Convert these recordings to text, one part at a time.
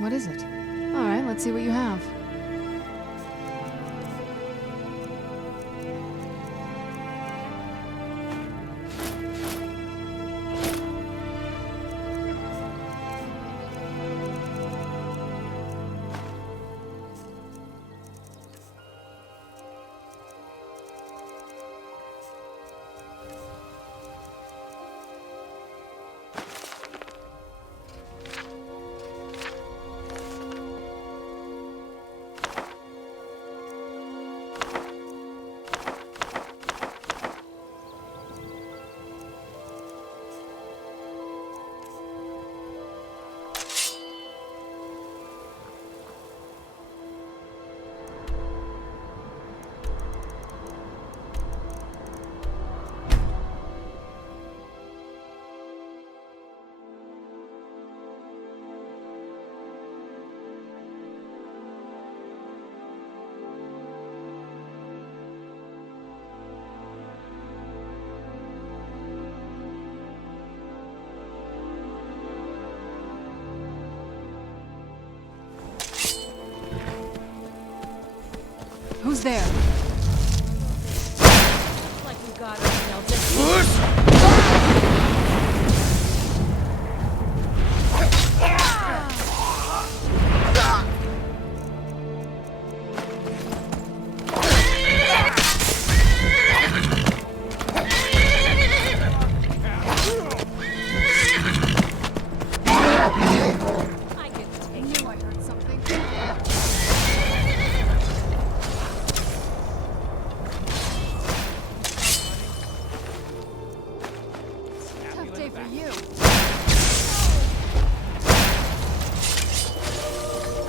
What is it? Alright, let's see what you have. Who's there? Looks like we got ourselves a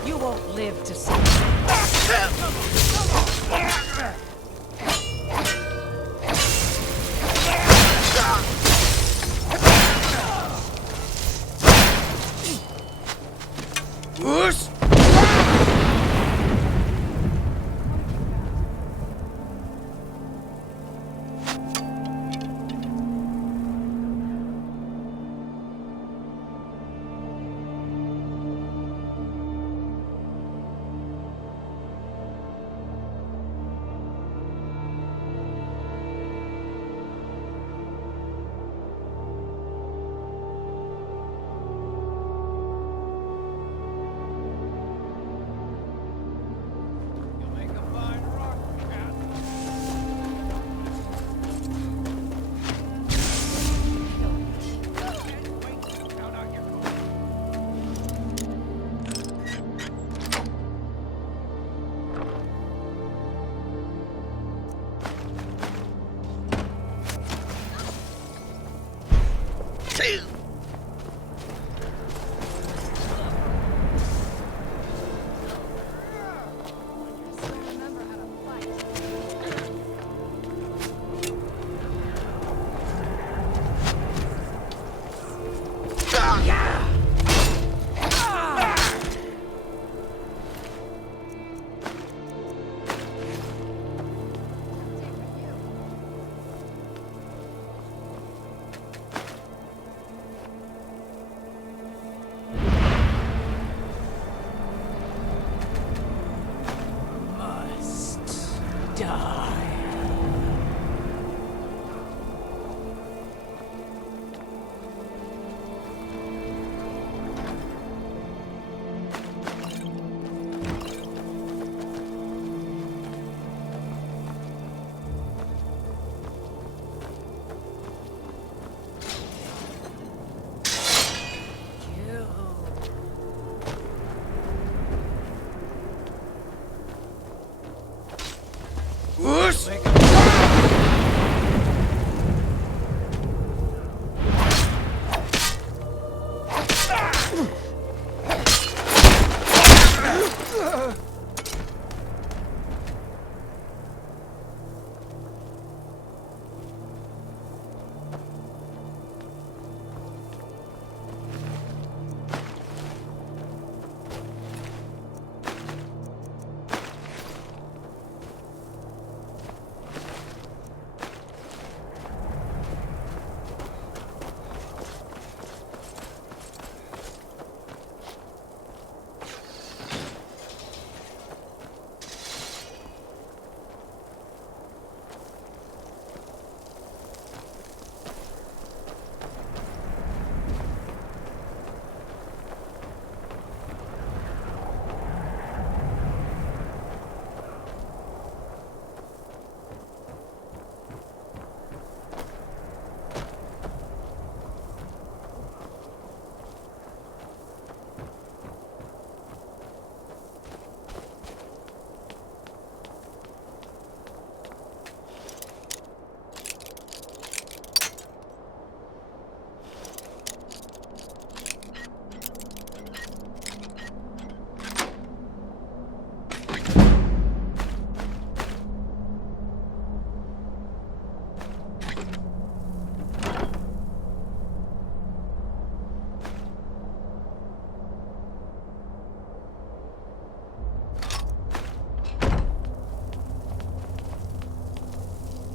You won't live to see.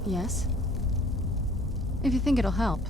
Yes? If you think it'll help.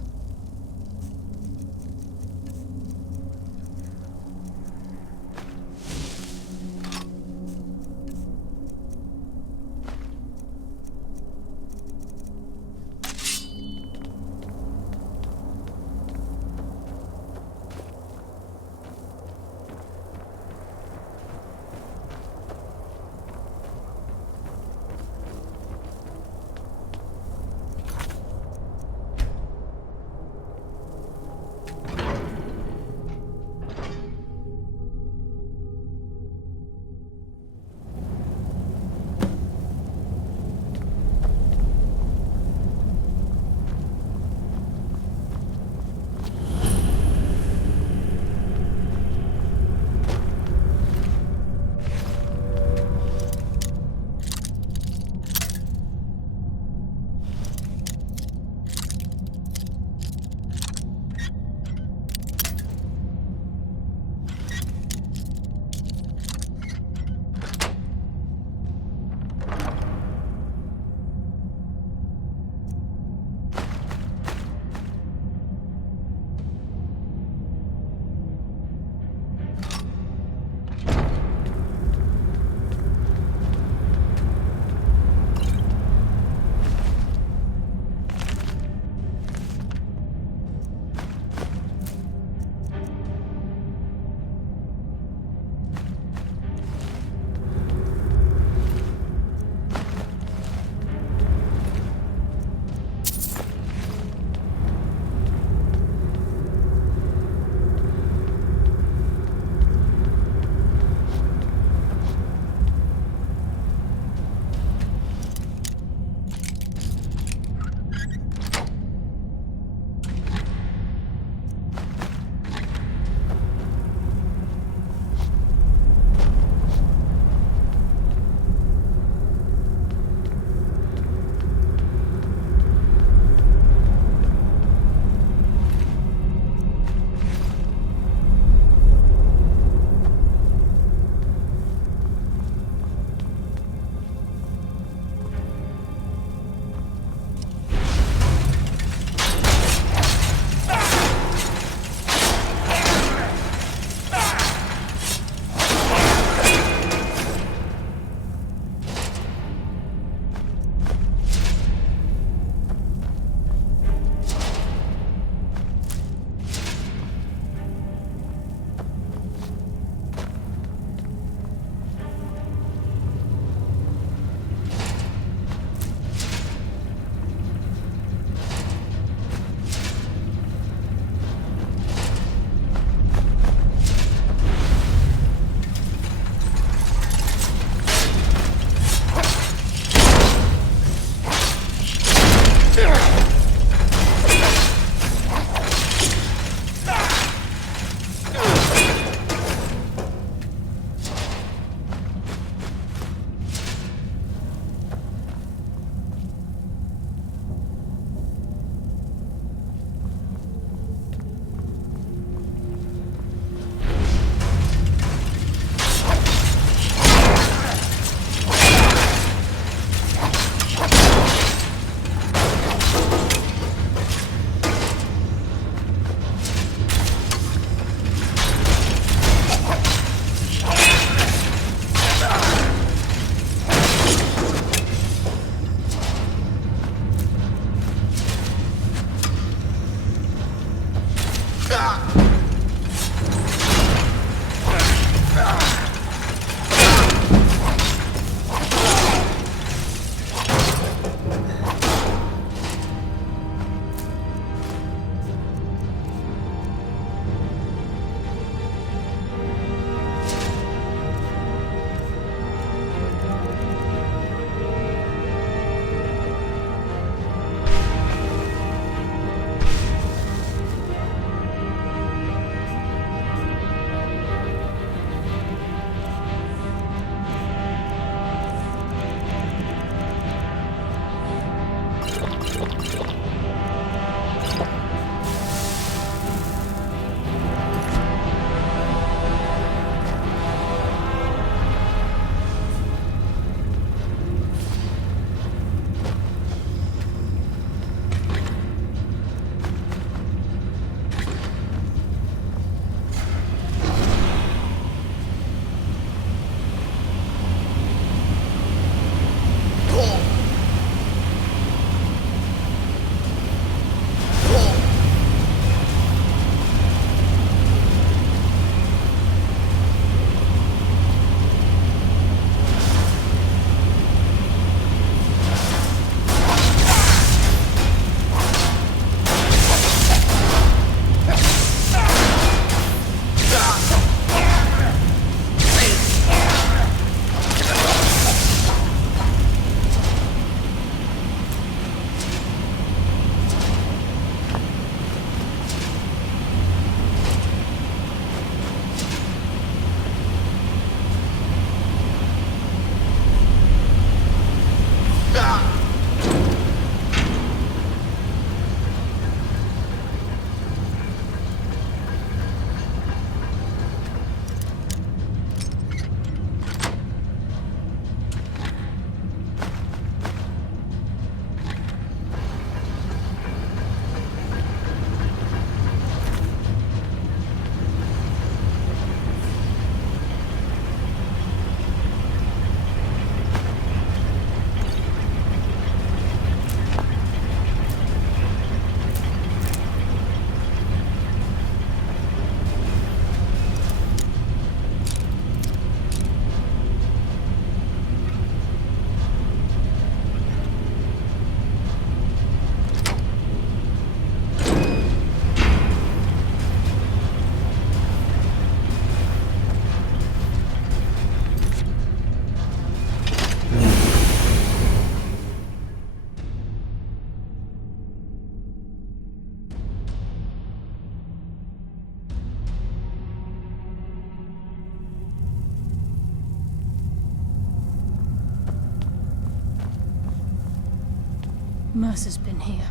Mercer's been here.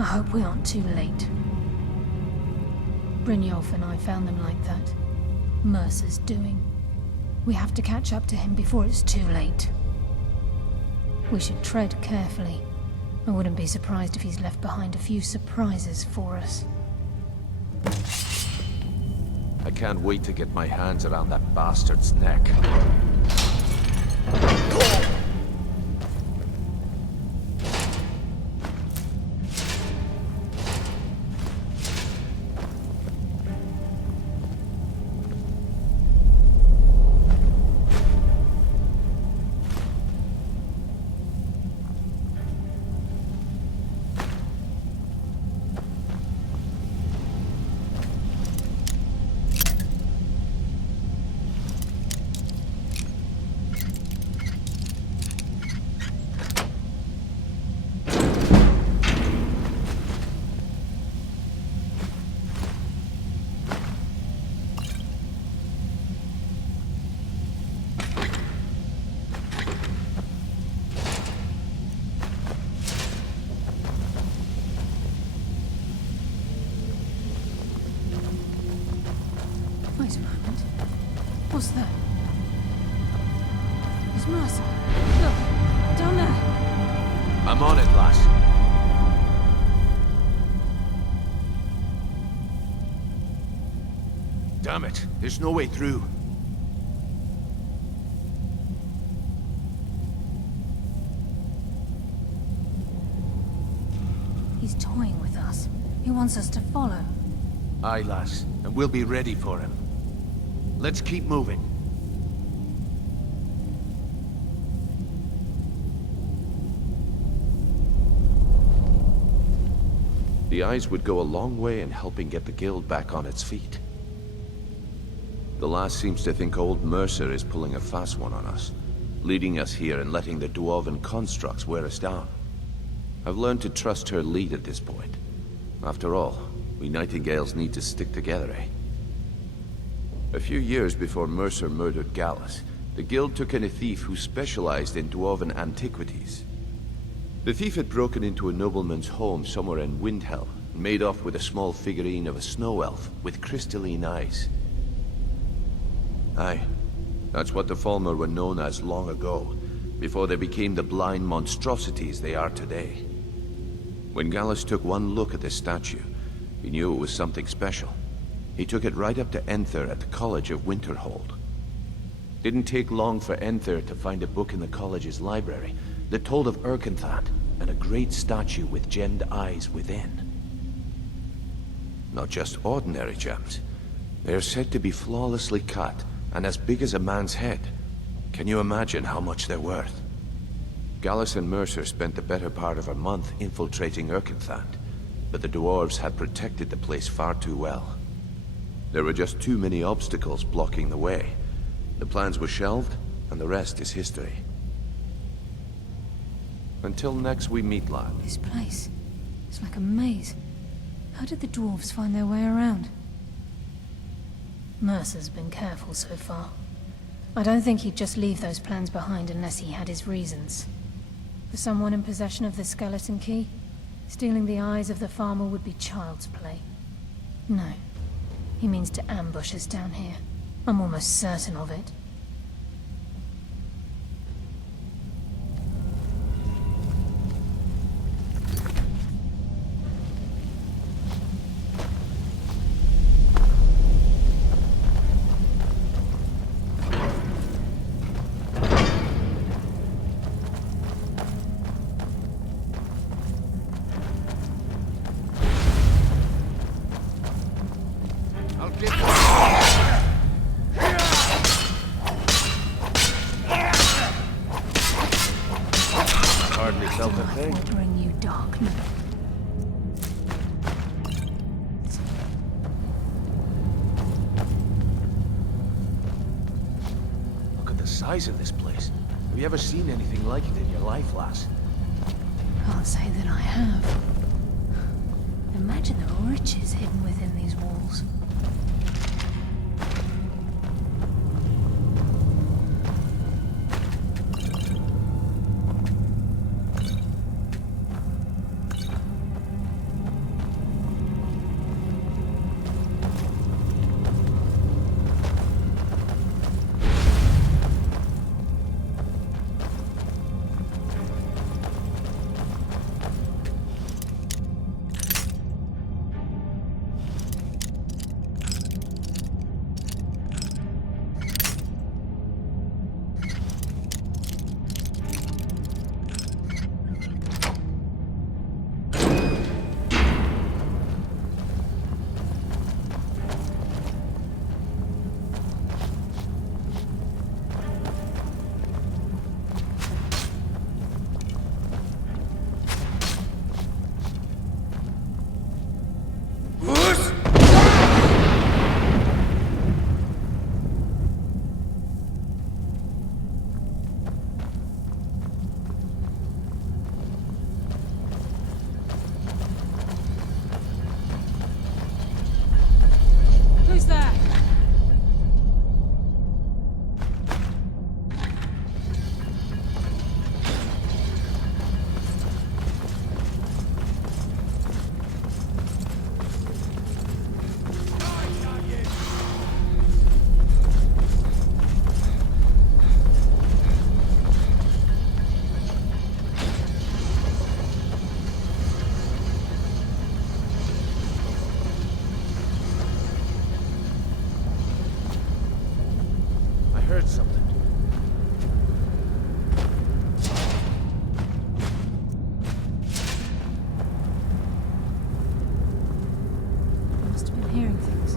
I hope we aren't too late. Brynjolf and I found them like that. Mercer's doing. We have to catch up to him before it's too late. We should tread carefully. I wouldn't be surprised if he's left behind a few surprises for us. I can't wait to get my hands around that bastard's neck. Wait a moment. What's that? It's Mercer. Look, down there. I'm on it, lass. Damn it, there's no way through. He's toying with us. He wants us to follow. Aye, lass, and we'll be ready for him. Let's keep moving. The eyes would go a long way in helping get the guild back on its feet. The lass seems to think old Mercer is pulling a fast one on us, leading us here and letting the dwarven constructs wear us down. I've learned to trust her lead at this point. After all, we Nightingales need to stick together, eh? A few years before Mercer murdered Gallus, the guild took in a thief who specialized in dwarven antiquities. The thief had broken into a nobleman's home somewhere in Windhelm and made off with a small figurine of a snow elf with crystalline eyes. Aye, that's what the Falmer were known as long ago, before they became the blind monstrosities they are today. When Gallus took one look at the statue, he knew it was something special. He took it right up to Enther at the College of Winterhold. Didn't take long for Enther to find a book in the college's library that told of Erkenthand and a great statue with gemmed eyes within. Not just ordinary gems. They are said to be flawlessly cut and as big as a man's head. Can you imagine how much they're worth? Gallus and Mercer spent the better part of a month infiltrating Erkenthand, but the dwarves had protected the place far too well. There were just too many obstacles blocking the way. The plans were shelved, and the rest is history. Until next we meet, lad. This place. It's like a maze. How did the dwarves find their way around? Mercer's been careful so far. I don't think he'd just leave those plans behind unless he had his reasons. For someone in possession of the skeleton key, stealing the eyes of the farmer would be child's play. No. He means to ambush us down here. I'm almost certain of it. Hardly felt a thing. Will bring you darkness. Look at the size of this place. Have you ever seen anything like it in your life, lass? Can't say that I have. Imagine the riches hidden within these walls. hearing things.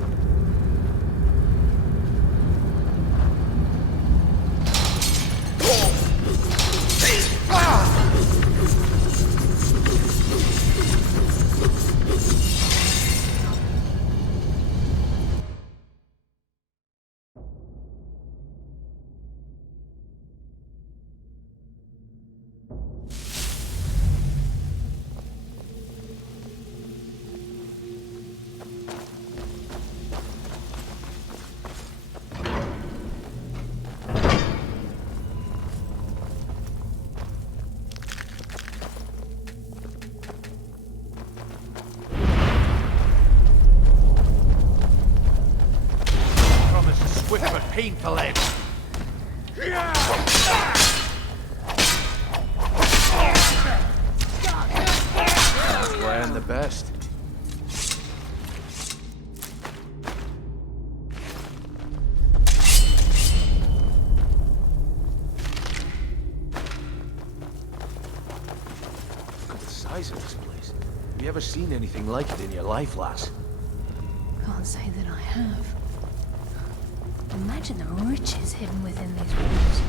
Swift but painful end. That's why I'm the best. Look at the size of this place. Have you ever seen anything like it in your life, lass? Can't say that I have. Imagine the riches hidden within these walls.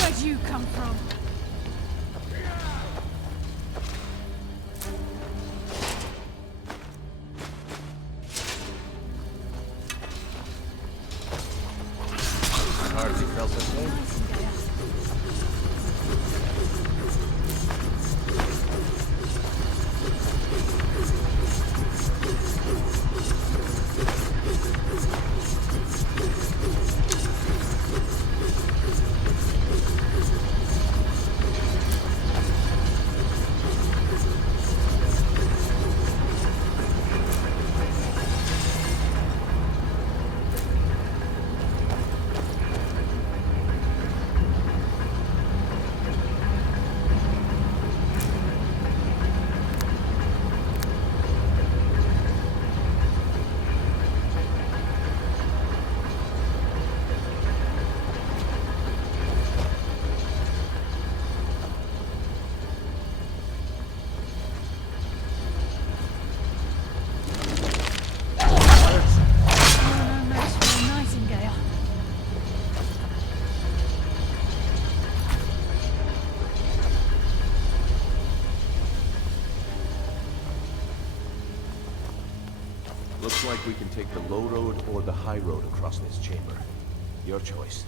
Where'd you come from? Hardly felt the same. Looks like we can take the low road or the high road across this chamber. Your choice.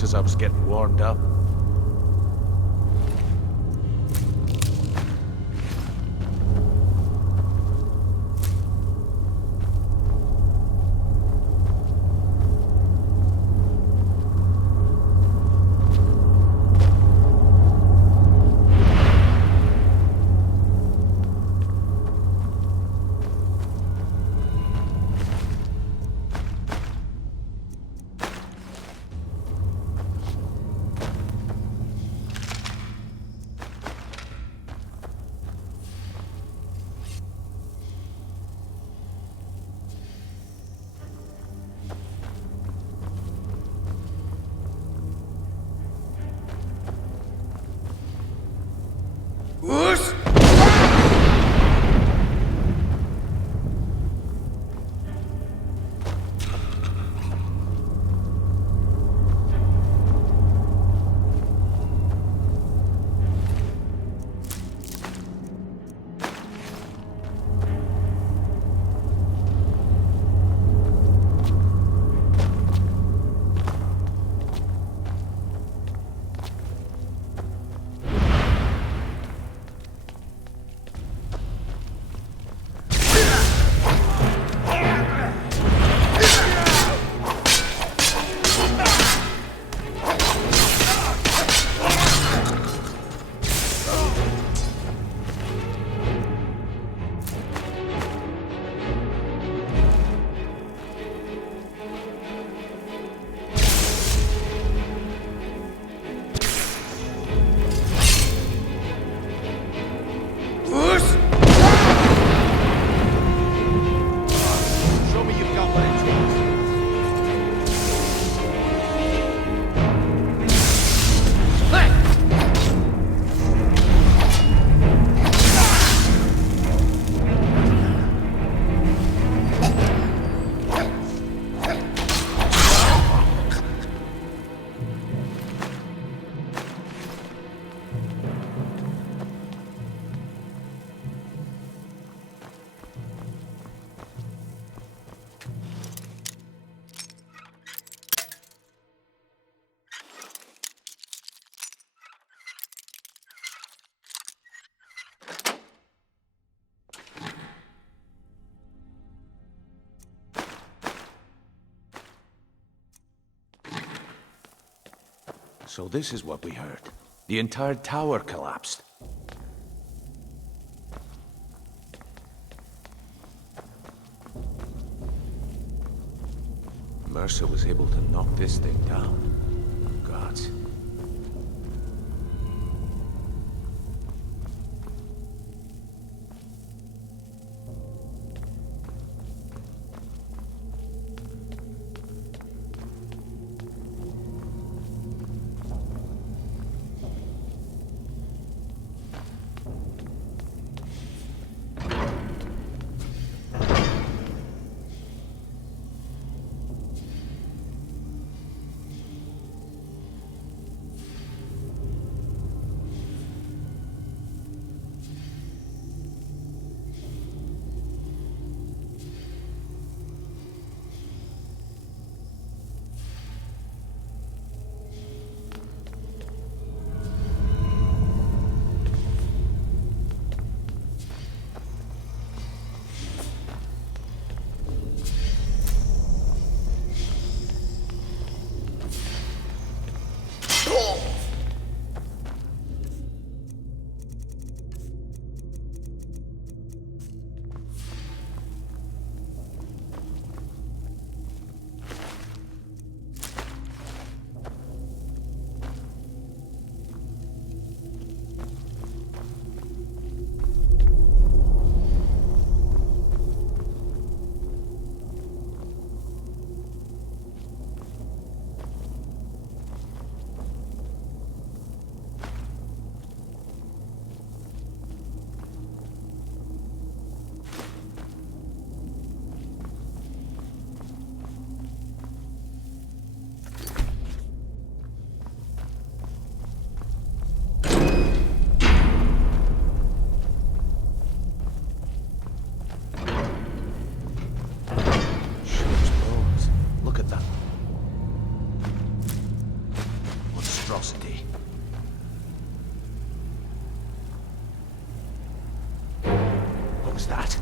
just as I was getting warmed up. So this is what we heard. The entire tower collapsed. Mercer was able to knock this thing down. Gods. monstrosity. What was that?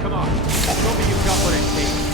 Come on, show me you've got what it takes.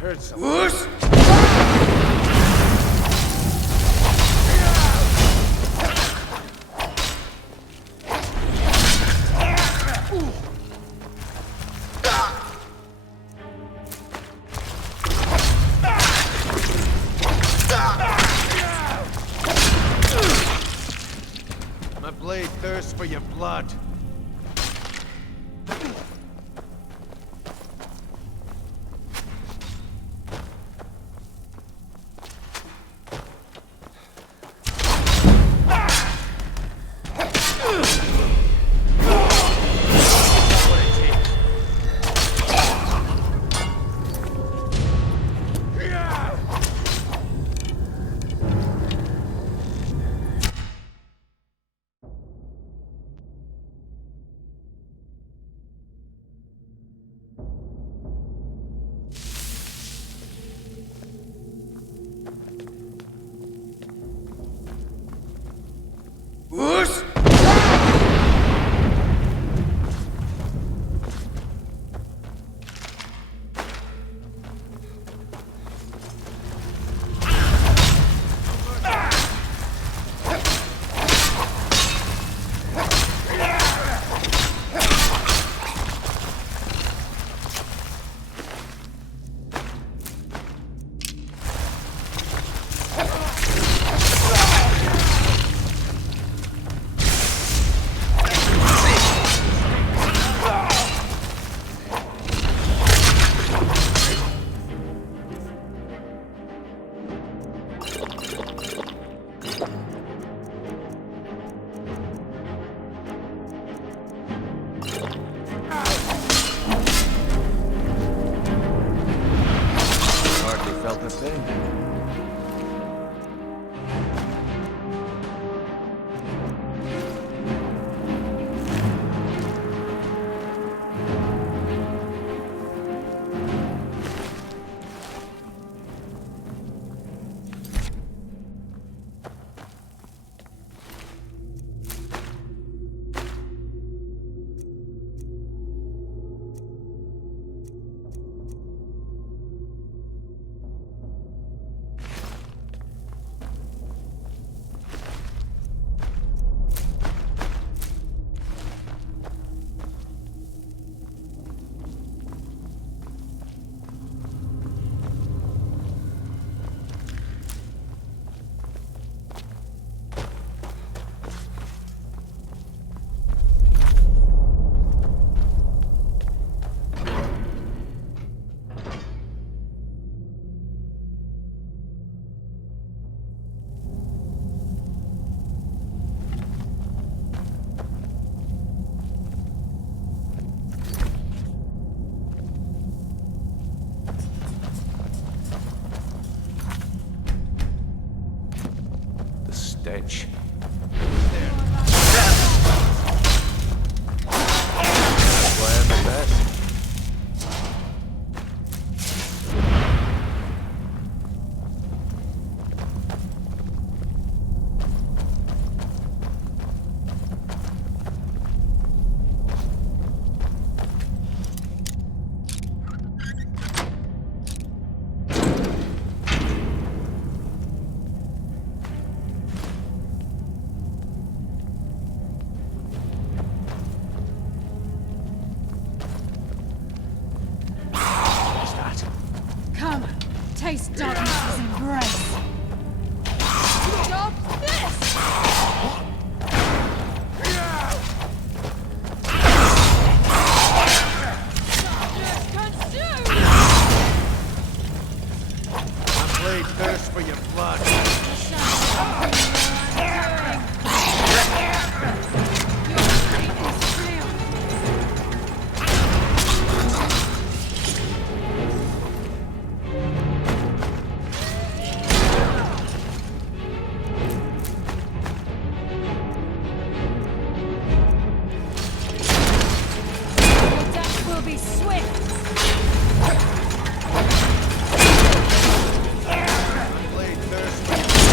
heard something. My blade thirsts for your blood. Hardly felt a thing. The stench. Why am I best? Come, taste darkness's embrace. Stop this! Darkness consume! My blade thirsts for your blood. The shadows of who you are enduring. Your fate is sealed. Your death will be swift. My blade thirsts for your blood.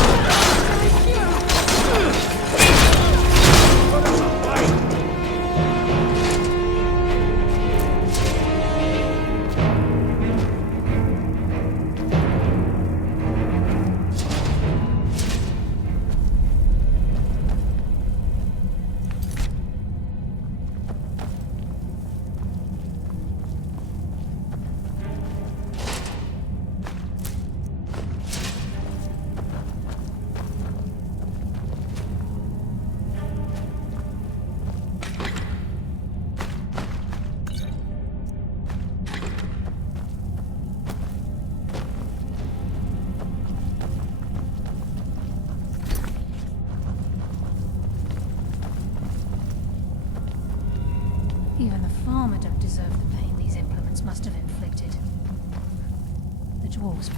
damaged walls.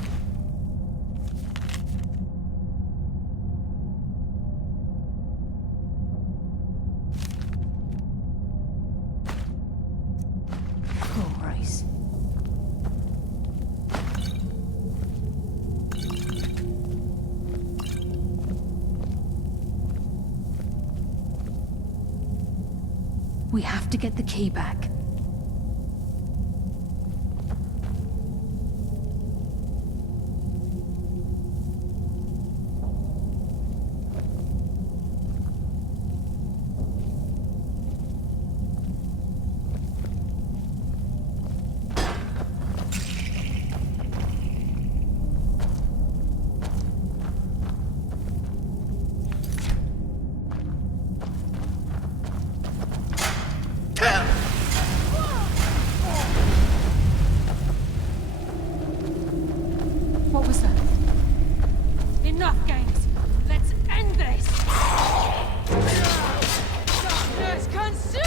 Cruel race. We have to get the key back. What was that? Enough games. Let's end this. Darkness consume.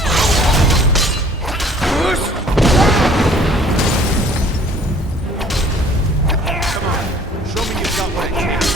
Come on. Show me you've got what it takes.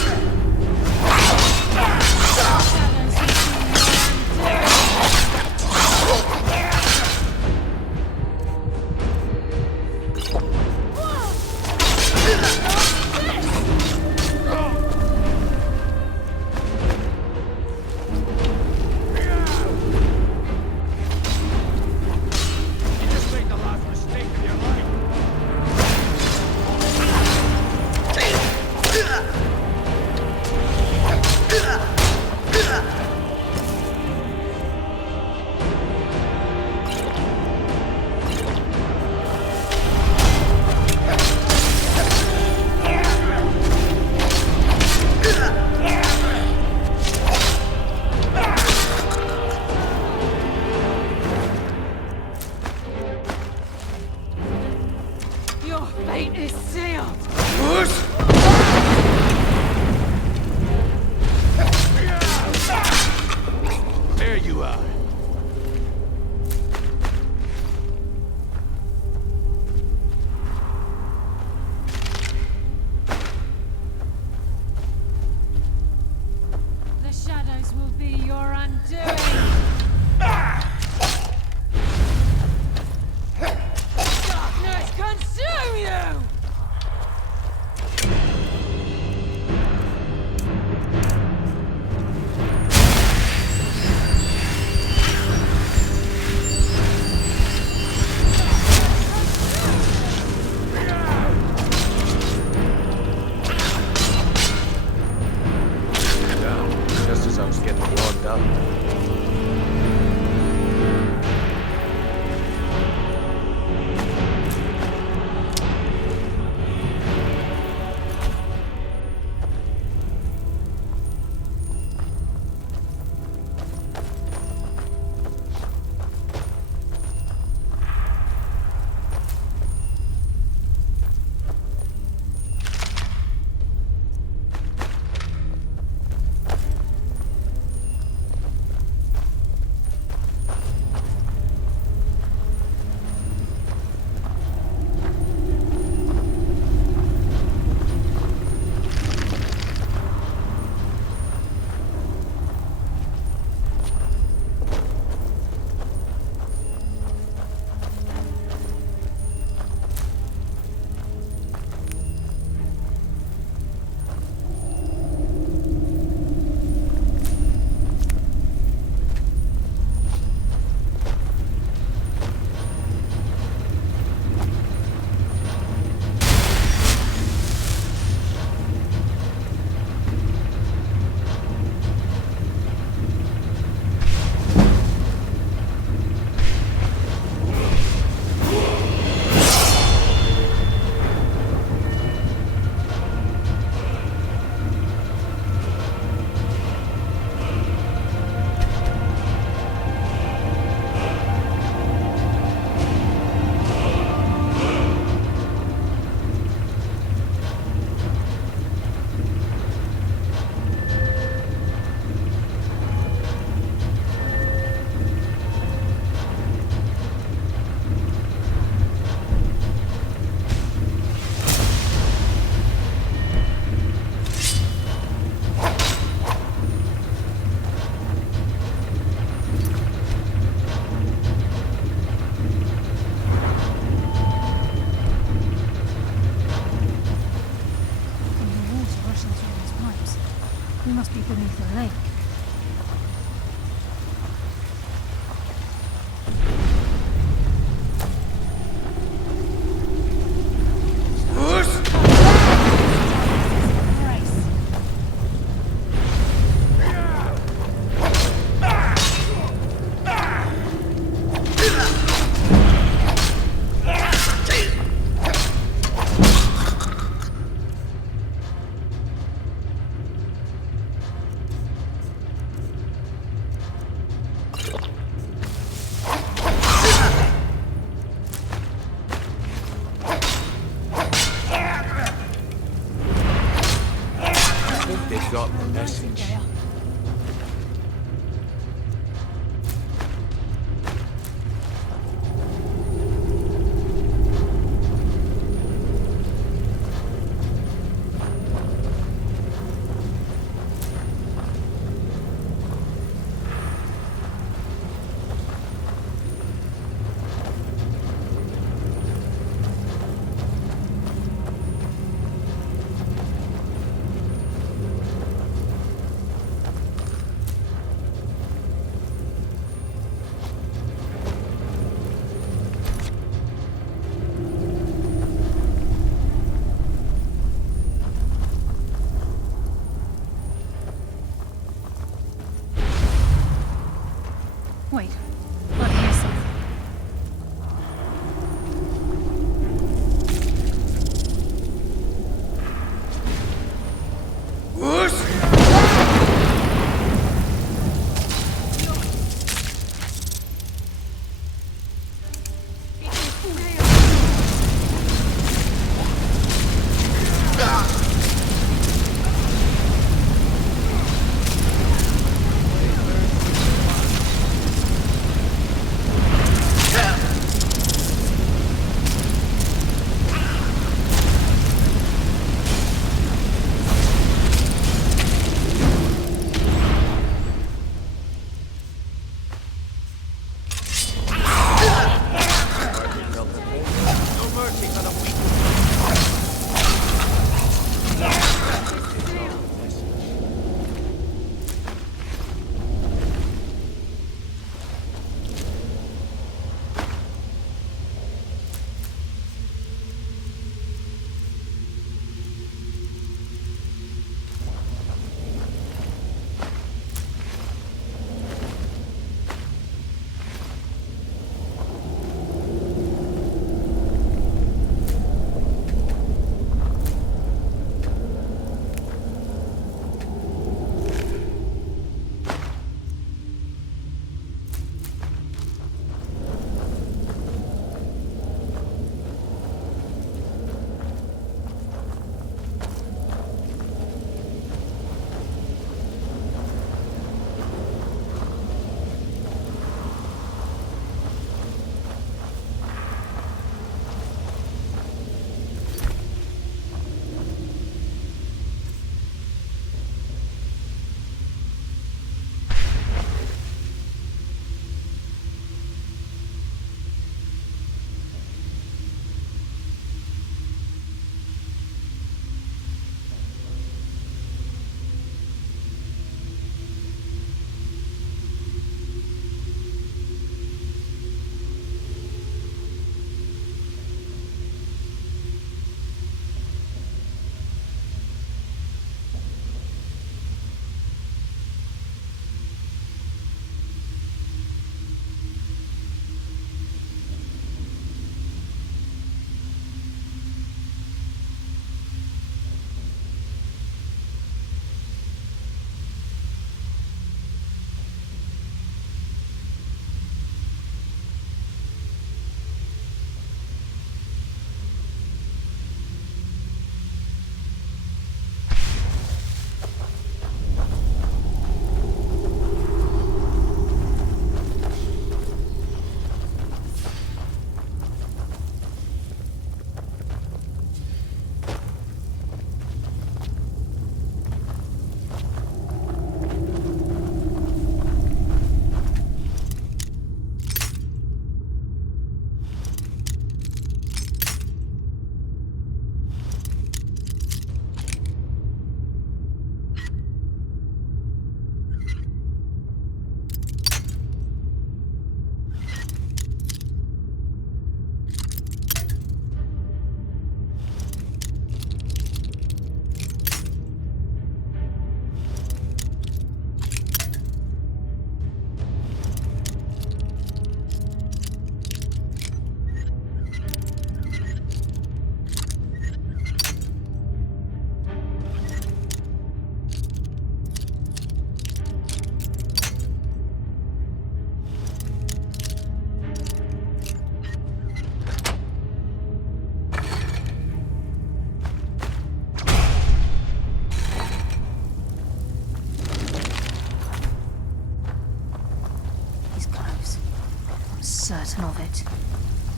You just made the last mistake of your life. Your fate is sealed. There you are. The shadows will be your undoing. Darkness consume you! beneath the lake. They got the message.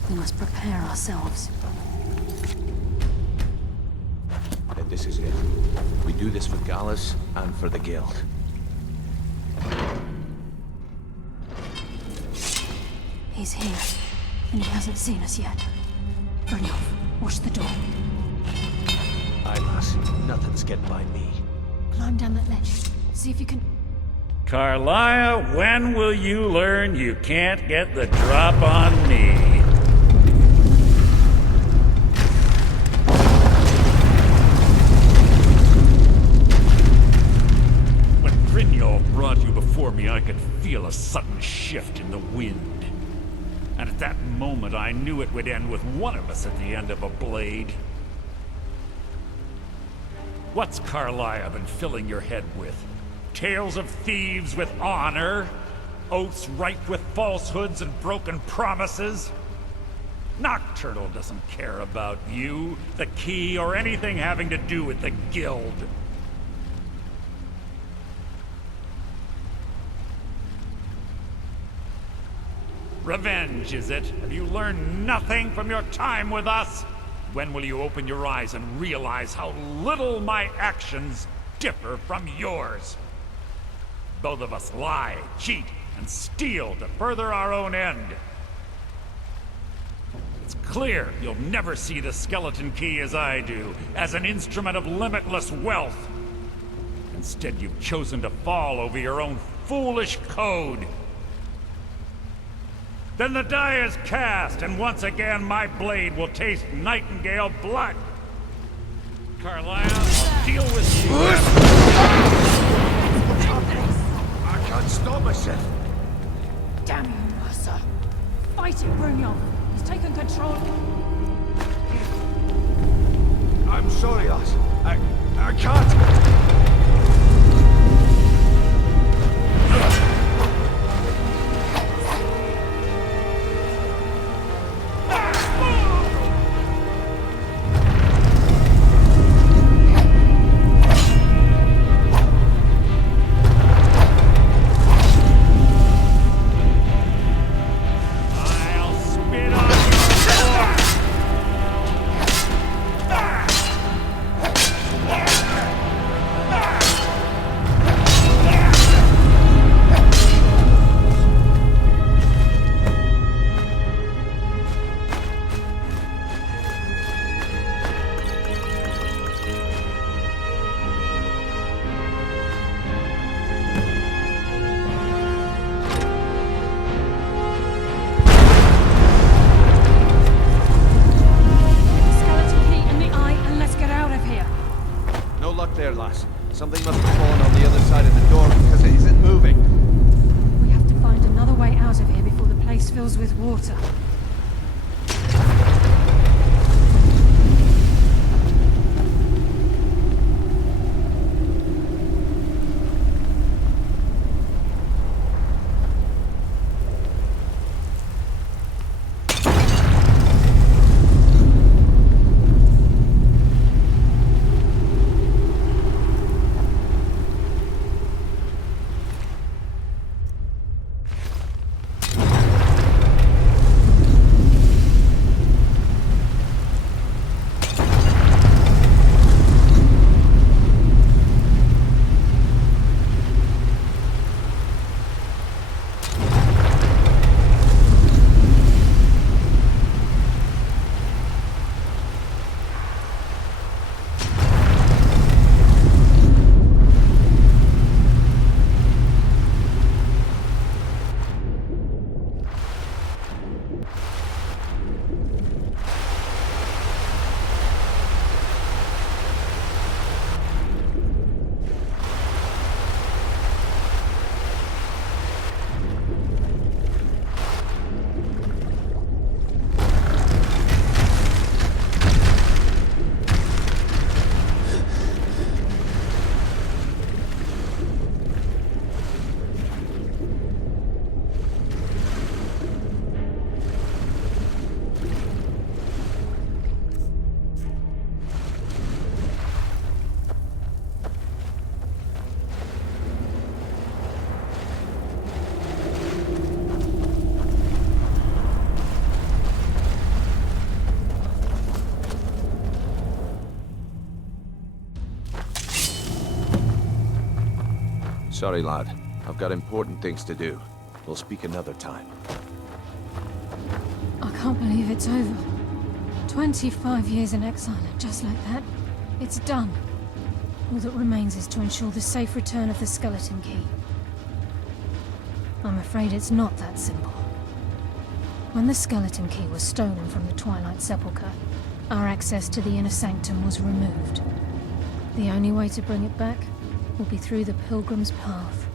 We must prepare ourselves. Then this is it. We do this for Gallus and for the Guild. He's here, and he hasn't seen us yet. Brynjolf, watch the door. Aye, lass. Nothing's getting by me. Climb down that ledge. See if you can... Carlia, when will you learn you can't get the drop on me? When Brynjolf brought you before me, I could feel a sudden shift in the wind. And at that moment, I knew it would end with one of us at the end of a blade. What's Carlia been filling your head with? Tales of thieves with honor? Oaths ripe with falsehoods and broken promises? Nocturnal doesn't care about you, the key, or anything having to do with the Guild. Revenge, is it? Have you learned nothing from your time with us? When will you open your eyes and realize how little my actions differ from yours? Both of us lie, cheat, and steal to further our own end. It's clear you'll never see the skeleton key as I do, as an instrument of limitless wealth. Instead, you've chosen to fall over your own foolish code. Then the die is cast, and once again my blade will taste nightingale blood. Carlia, I'll deal with you. I can't stop myself. Damn you, Mercer. Fight it, Brynjolf. He's taken control. I'm sorry, lass. I can't. There, lass. Something must have fallen on the other side of the door because it isn't moving. We have to find another way out of here before the place fills with water. Sorry, lad. I've got important things to do. We'll speak another time. I can't believe it's over. 25 years in exile, and just like that, it's done. All that remains is to ensure the safe return of the skeleton key. I'm afraid it's not that simple. When the skeleton key was stolen from the Twilight Sepulchre, our access to the inner sanctum was removed. The only way to bring it back will be through the Pilgrim's Path.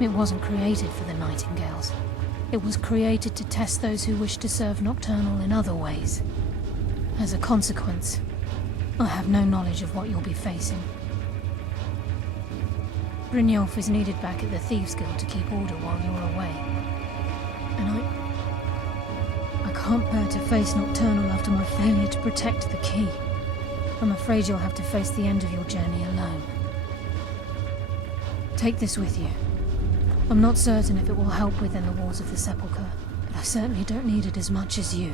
It wasn't created for the Nightingales. It was created to test those who wish to serve Nocturnal in other ways. As a consequence, I have no knowledge of what you'll be facing. Brynjolf is needed back at the Thieves' Guild to keep order while you're away. And I can't bear to face Nocturnal after my failure to protect the key. I'm afraid you'll have to face the end of your journey alone. Take this with you. I'm not certain if it will help within the walls of the Sepulchre, but I certainly don't need it as much as you.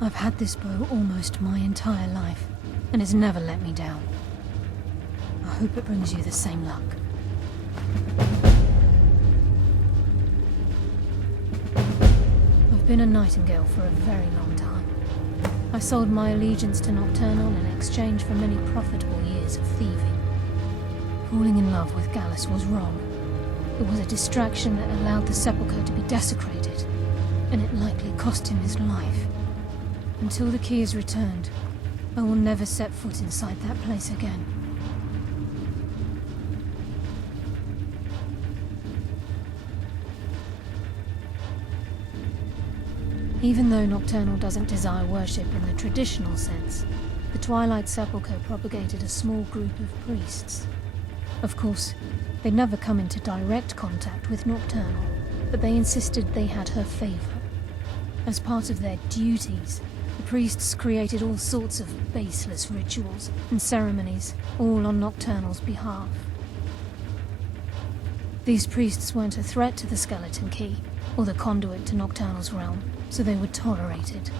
I've had this bow almost my entire life, and it's never let me down. I hope it brings you the same luck. I've been a Nightingale for a very long time. I sold my allegiance to Nocturnal in exchange for many profitable years of thieving. Falling in love with Gallus was wrong. It was a distraction that allowed the Sepulchre to be desecrated, and it likely cost him his life. Until the key is returned, I will never set foot inside that place again. Even though Nocturnal doesn't desire worship in the traditional sense, the Twilight Sepulchre propagated a small group of priests. Of course, they'd never come into direct contact with Nocturnal, but they insisted they had her favor. As part of their duties, the priests created all sorts of baseless rituals and ceremonies, all on Nocturnal's behalf. These priests weren't a threat to the skeleton key, or the conduit to Nocturnal's realm, so they were tolerated.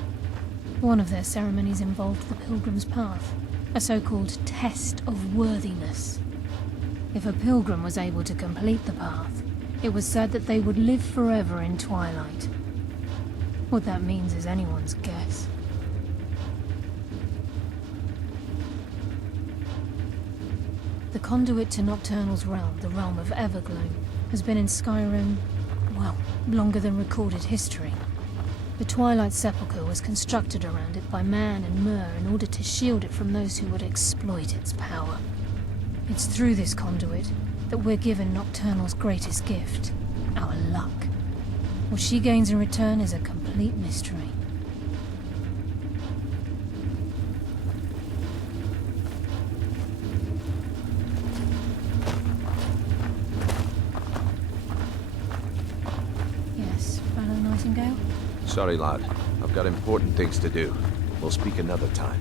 One of their ceremonies involved the Pilgrim's Path, a so-called test of worthiness. If a pilgrim was able to complete the path, it was said that they would live forever in Twilight. What that means is anyone's guess. The conduit to Nocturnal's realm, the realm of Everglow, has been in Skyrim, well, longer than recorded history. The Twilight Sepulchre was constructed around it by Man and Myr in order to shield it from those who would exploit its power. It's through this conduit that we're given Nocturnal's greatest gift, our luck. What she gains in return is a complete mystery. Yes, fellow Nightingale? Sorry, lad. I've got important things to do. We'll speak another time.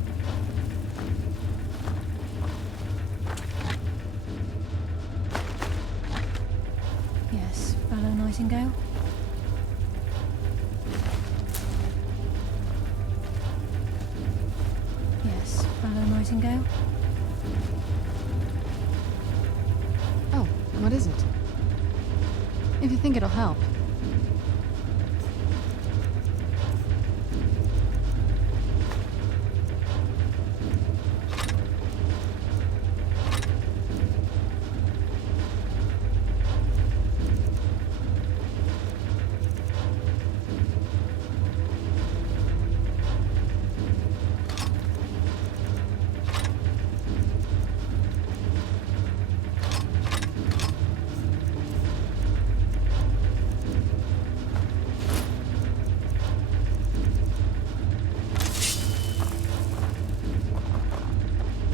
Yes, fellow Nightingale? Yes, fellow Nightingale? Oh, what is it? If you think it'll help.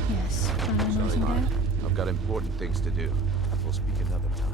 Yes, fellow Sorry, Nightingale? lad. I've got important things to do. We'll speak another time.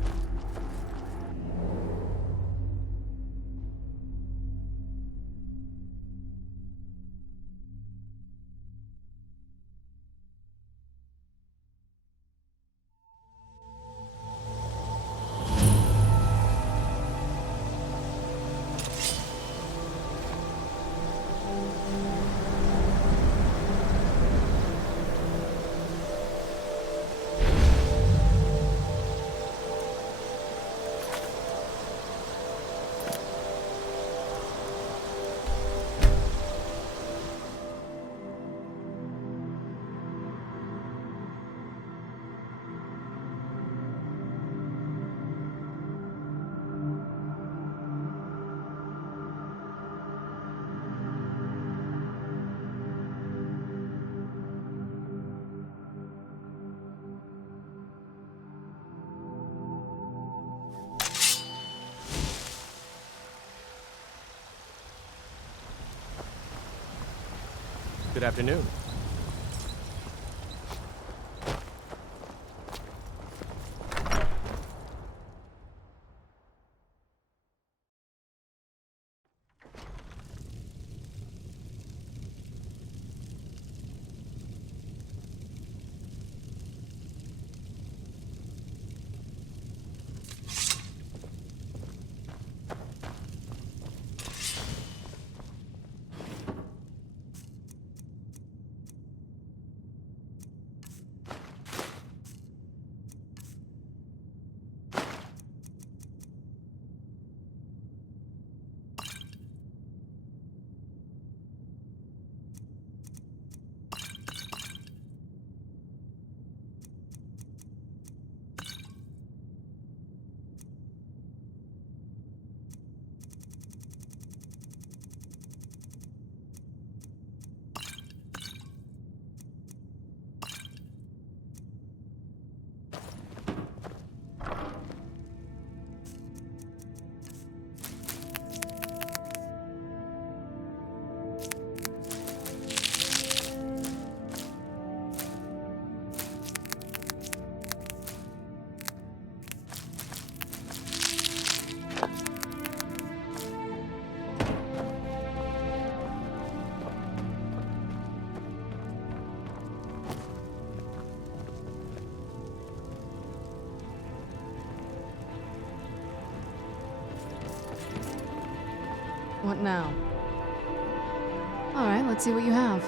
Good afternoon. What now? All right, let's see what you have.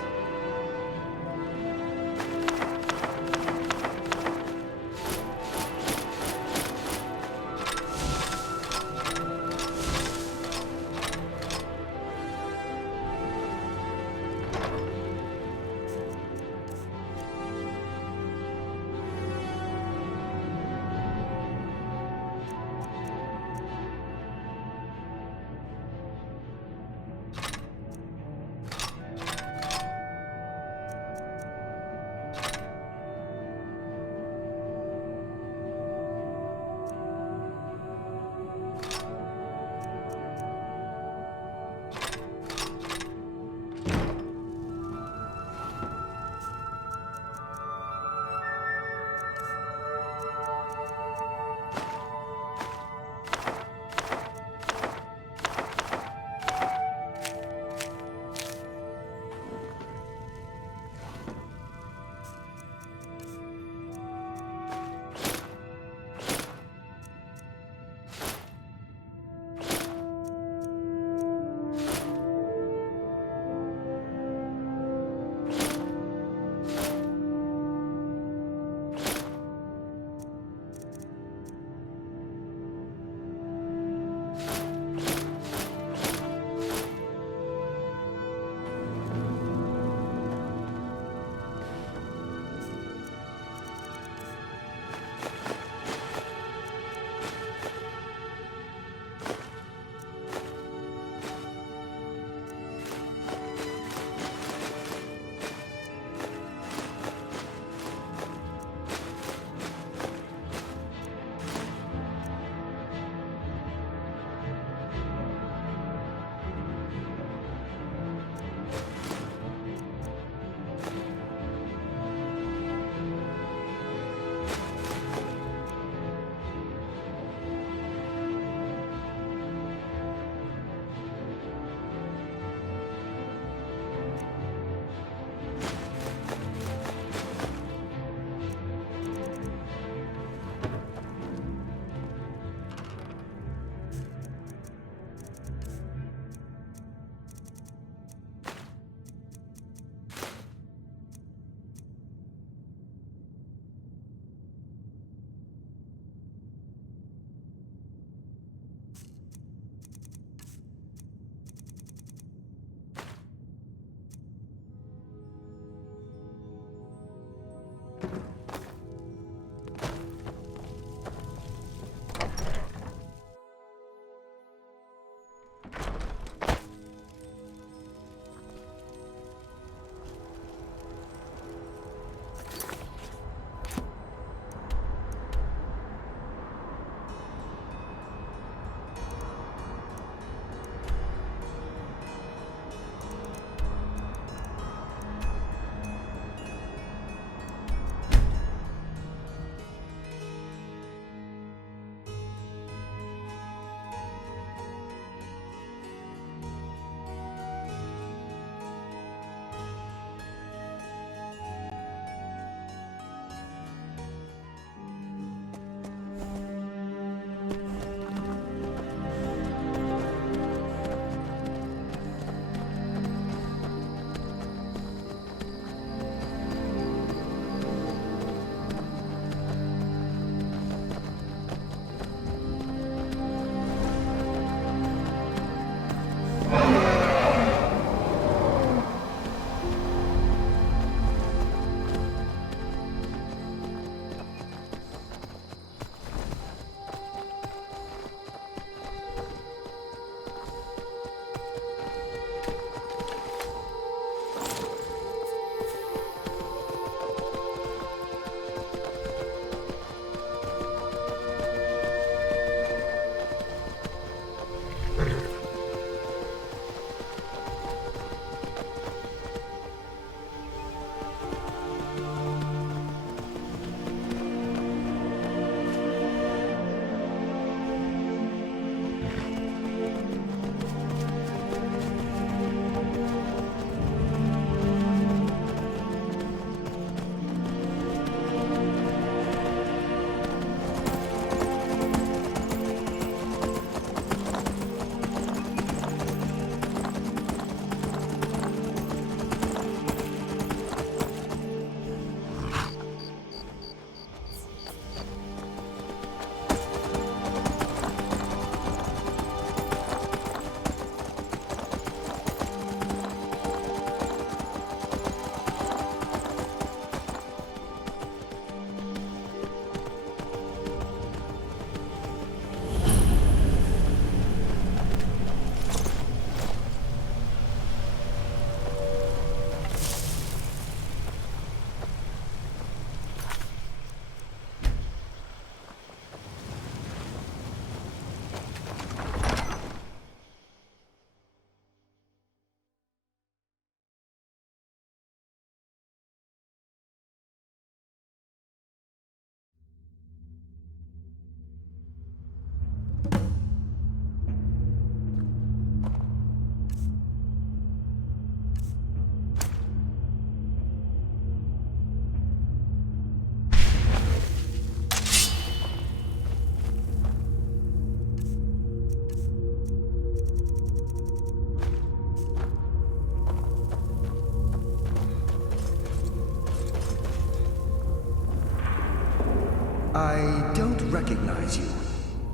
I don't recognize you,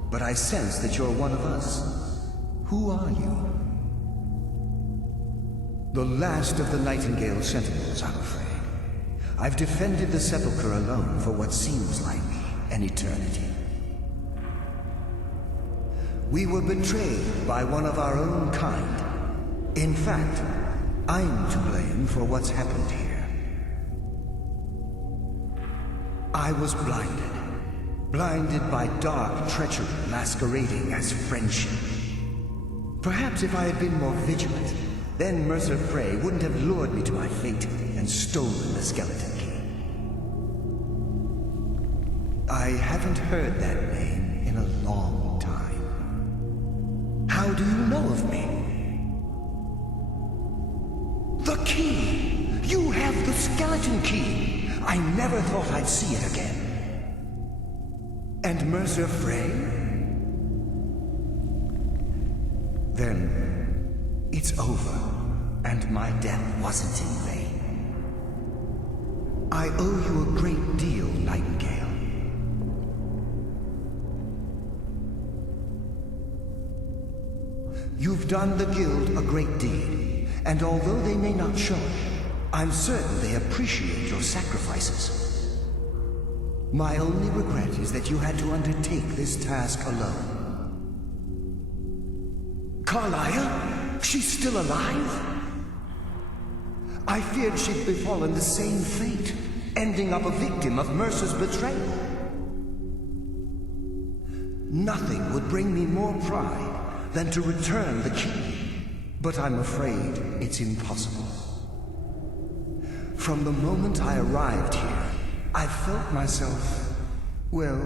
but I sense that you're one of us. Who are you? The last of the Nightingale Sentinels, I'm afraid. I've defended the Sepulchre alone for what seems like an eternity. We were betrayed by one of our own kind. In fact, I'm to blame for what's happened here. I was blinded by dark treachery masquerading as friendship. Perhaps if I had been more vigilant, then Mercer Frey wouldn't have lured me to my fate and stolen the skeleton key. I haven't heard that name in a long time. How do you know of me? The key! You have the skeleton key! I never thought I'd see it again. And Mercer Frey? Then it's over, and my death wasn't in vain. I owe you a great deal, Nightingale. You've done the Guild a great deed, and although they may not show it, I'm certain they appreciate your sacrifices. My only regret is that you had to undertake this task alone. Carlia? She's still alive? I feared she'd befallen the same fate, ending up a victim of Mercer's betrayal. Nothing would bring me more pride than to return the key, but I'm afraid it's impossible. From the moment I arrived here, I felt myself, well,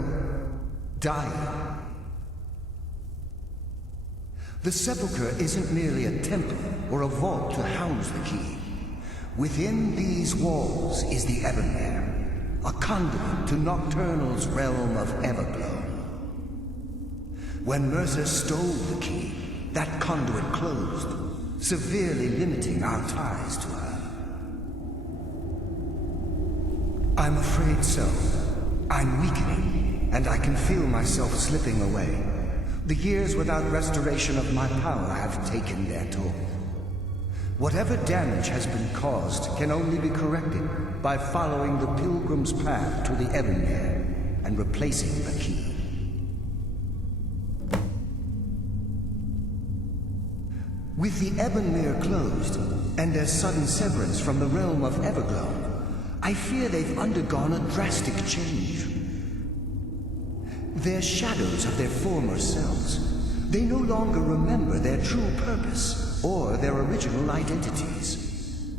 dying. The Sepulchre isn't merely a temple or a vault to house the key. Within these walls is the Ebonmere, a conduit to Nocturnal's realm of Everglow. When Mercer stole the key, that conduit closed, severely limiting our ties to her. I'm afraid so. I'm weakening, and I can feel myself slipping away. The years without restoration of my power have taken their toll. Whatever damage has been caused can only be corrected by following the Pilgrim's path to the Ebonmere and replacing the key. With the Ebonmere closed, and their sudden severance from the realm of Everglow, I fear they've undergone a drastic change. They're shadows of their former selves. They no longer remember their true purpose or their original identities.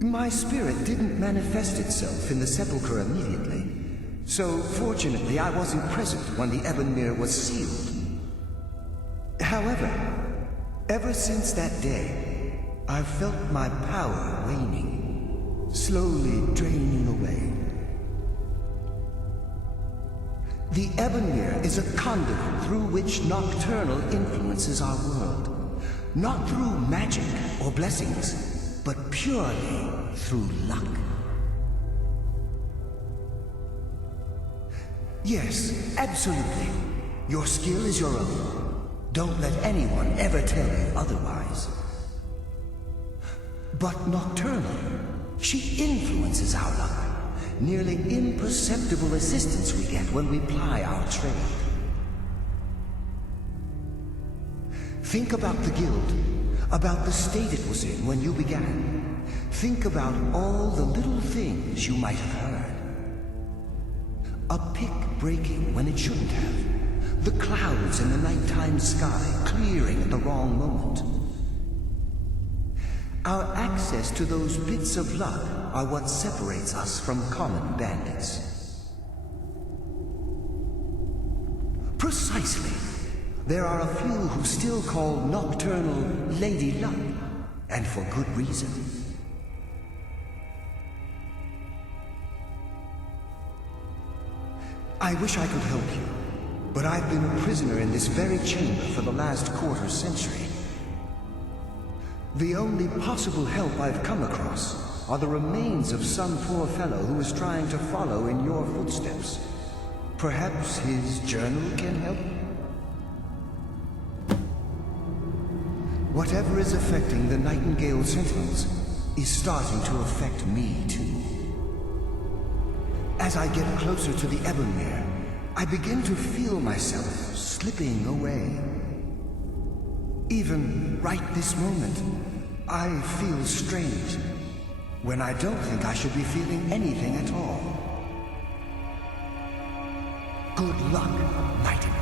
My spirit didn't manifest itself in the Sepulchre immediately, so fortunately I wasn't present when the Ebonmere was sealed. However, ever since that day, I've felt my power waning, slowly draining away. The Ebonmere is a conduit through which Nocturnal influences our world. Not through magic or blessings, but purely through luck. Yes, absolutely. Your skill is your own. Don't let anyone ever tell you otherwise. But Nocturnal, she influences our luck. Nearly imperceptible assistance we get when we ply our trade. Think about the Guild, about the state it was in when you began. Think about all the little things you might have heard. A pick breaking when it shouldn't have. The clouds in the nighttime sky clearing at the wrong moment. Our access to those bits of luck are what separates us from common bandits. Precisely. There are a few who still call Nocturnal Lady Luck, and for good reason. I wish I could help you, but I've been a prisoner in this very chamber for the last quarter century. The only possible help I've come across are the remains of some poor fellow who is trying to follow in your footsteps. Perhaps his journal can help? Whatever is affecting the Nightingale Sentinels is starting to affect me too. As I get closer to the Ebonmere, I begin to feel myself slipping away. Even right this moment, I feel strange, when I don't think I should be feeling anything at all. Good luck, Nightingale.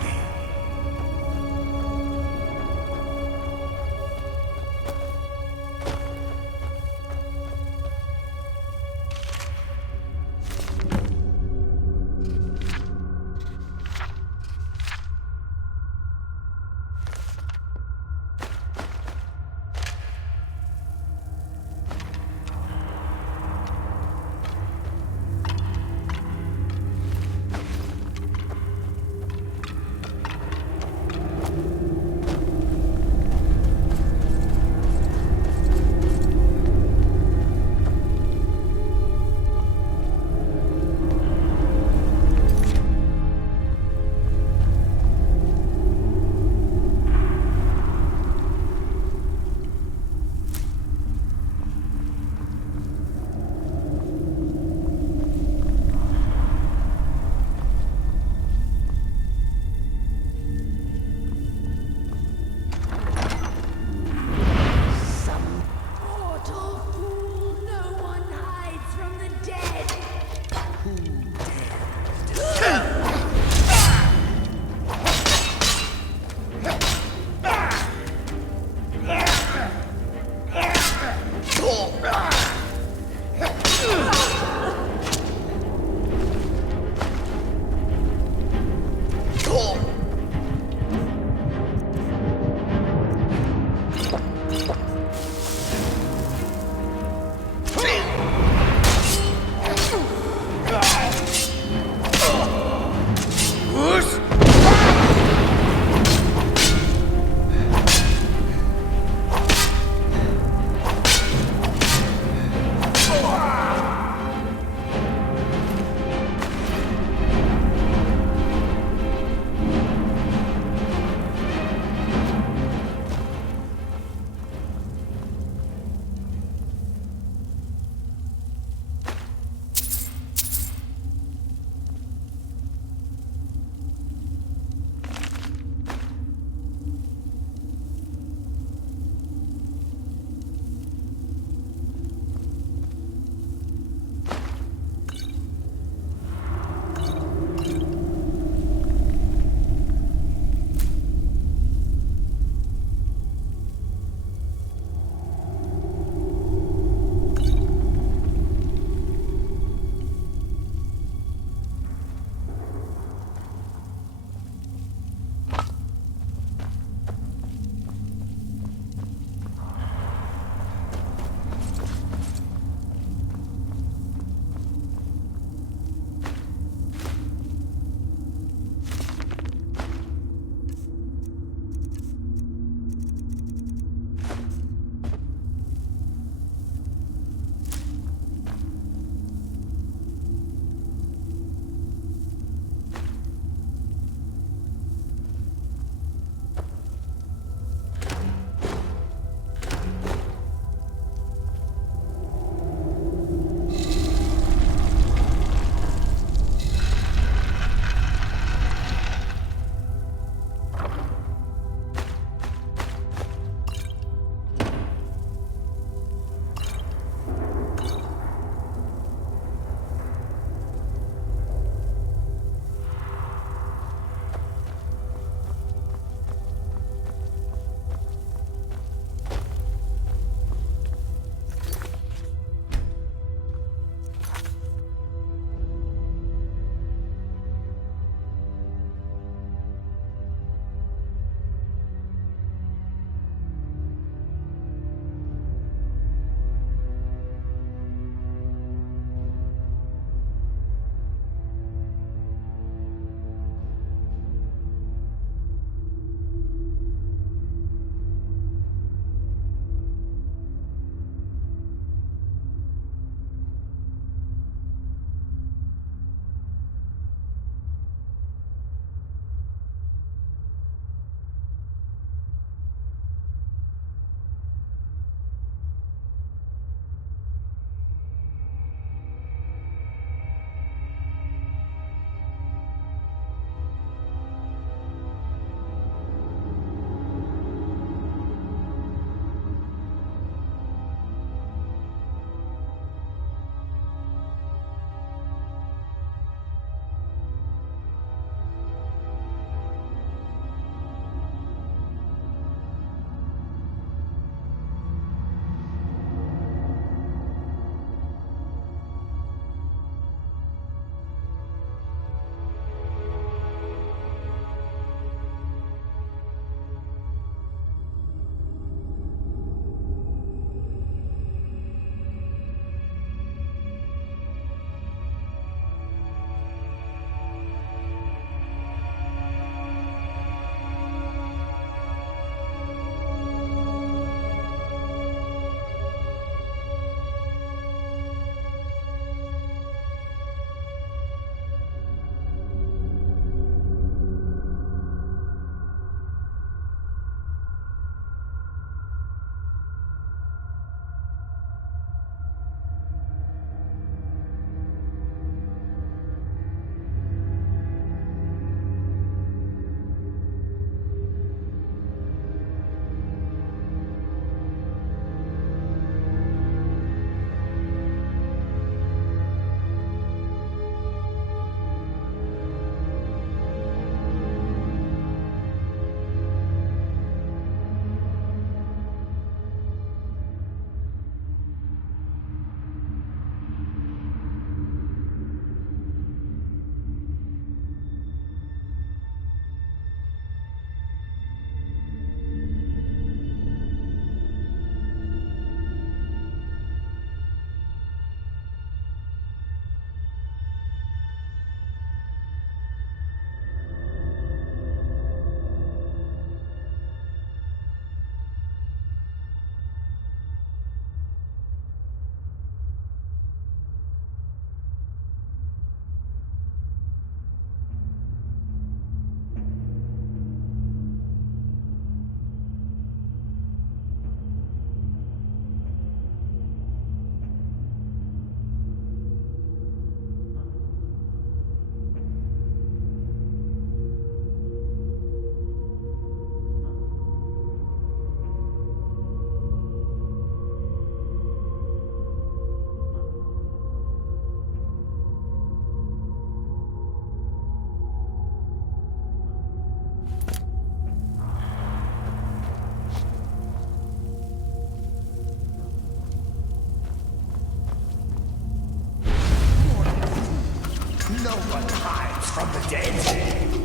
No one hides from the dead.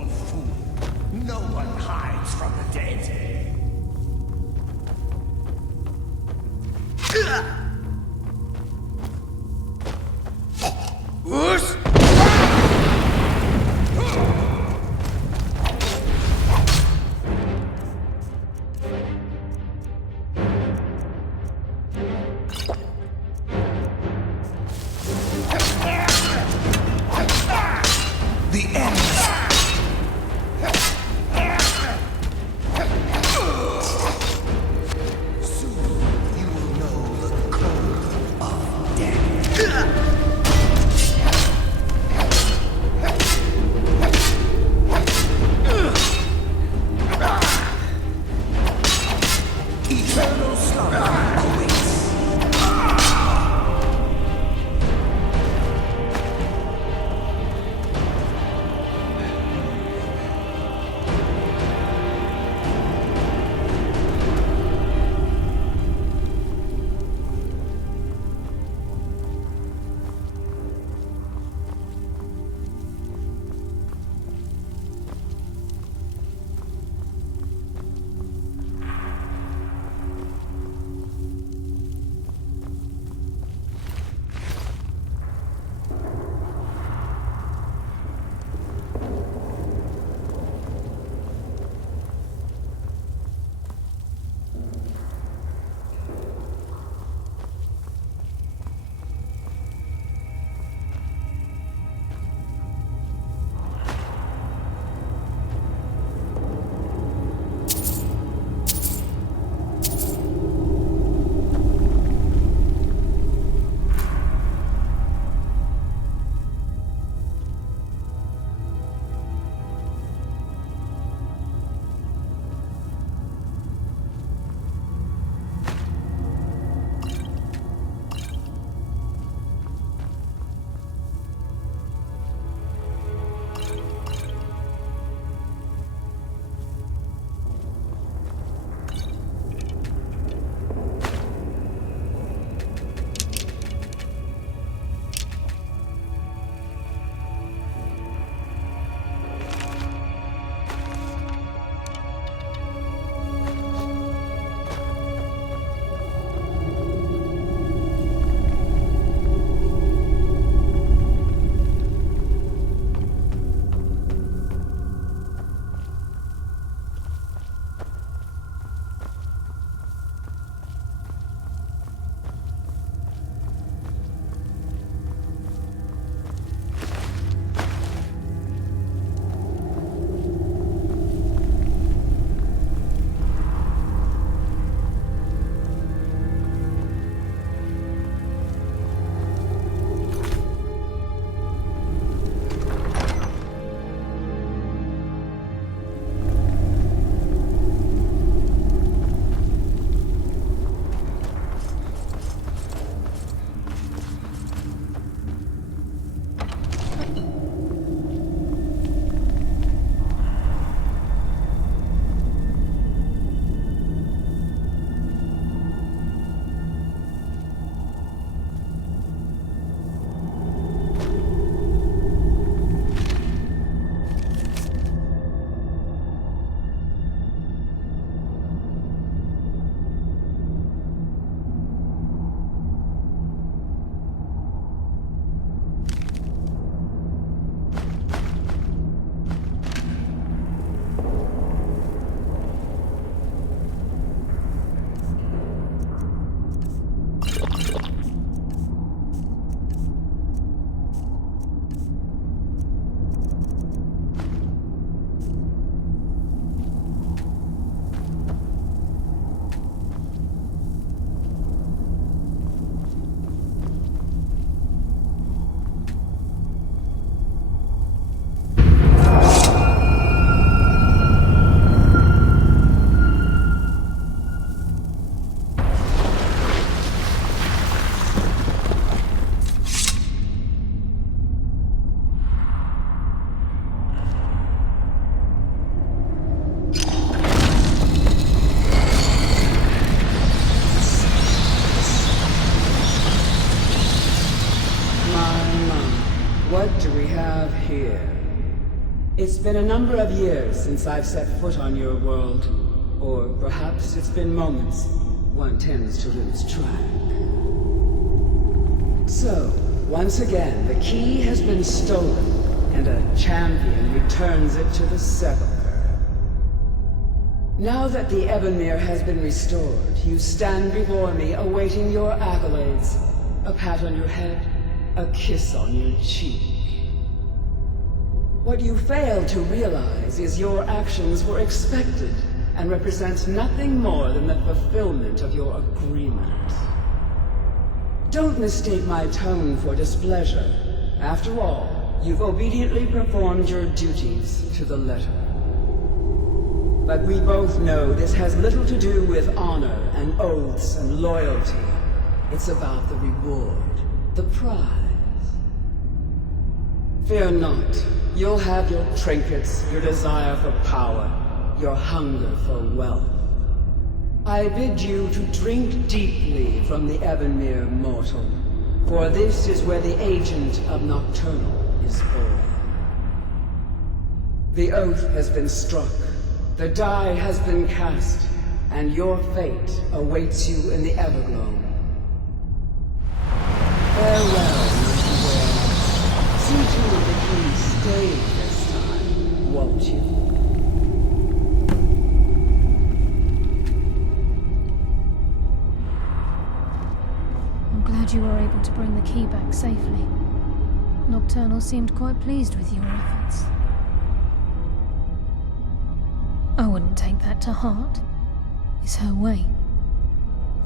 mortal fool. No one hides from the dead. The end. Soon you will know the cold of death. Eternal slumber awaits. What do we have here? It's been a number of years since I've set foot on your world. Or perhaps it's been moments. One tends to lose track. So, once again, the key has been stolen, and a champion returns it to the sepulchre. Now that the Ebonmere has been restored, you stand before me awaiting your accolades. A pat on your head, a kiss on your cheek. What you fail to realize is your actions were expected and represent nothing more than the fulfillment of your agreement. Don't mistake my tone for displeasure. After all, you've obediently performed your duties to the letter. But we both know this has little to do with honor and oaths and loyalty. It's about the reward, the prize. Fear not. You'll have your trinkets, your desire for power, your hunger for wealth. I bid you to drink deeply from the Ebonmere mortal, for this is where the agent of Nocturnal is born. The oath has been struck, the die has been cast, and your fate awaits you in the Everglow. Farewell, Mr. Ware. See to it that you stay this time, won't you? I'm glad you were able to bring the key back safely. Nocturnal seemed quite pleased with your efforts. I wouldn't take that to heart. It's her way.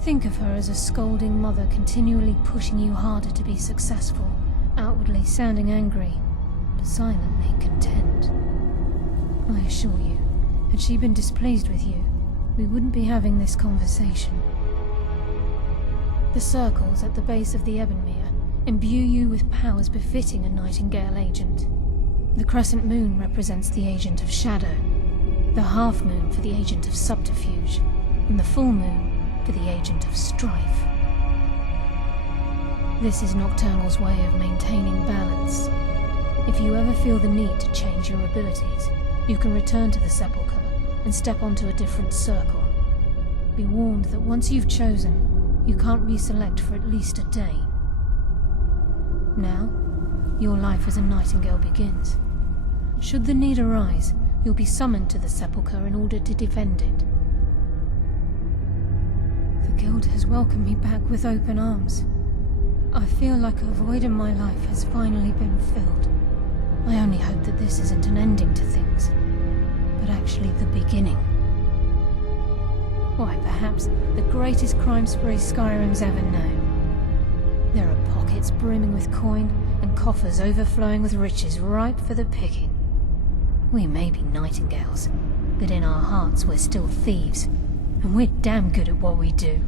Think of her as a scolding mother continually pushing you harder to be successful, outwardly sounding angry, but silently content. I assure you, had she been displeased with you, we wouldn't be having this conversation. The circles at the base of the Ebonmere imbue you with powers befitting a Nightingale agent. The crescent moon represents the agent of shadow, the half moon for the agent of subterfuge, and the full moon for the agent of strife. This is Nocturnal's way of maintaining balance. If you ever feel the need to change your abilities, you can return to the sepulchre and step onto a different circle. Be warned that once you've chosen, you can't reselect for at least a day. Now, your life as a Nightingale begins. Should the need arise, you'll be summoned to the sepulchre in order to defend it. The Guild has welcomed me back with open arms. I feel like a void in my life has finally been filled. I only hope that this isn't an ending to things, but actually the beginning. Why, perhaps the greatest crime spree Skyrim's ever known. There are pockets brimming with coin and coffers overflowing with riches ripe for the picking. We may be Nightingales, but in our hearts we're still thieves, and we're damn good at what we do.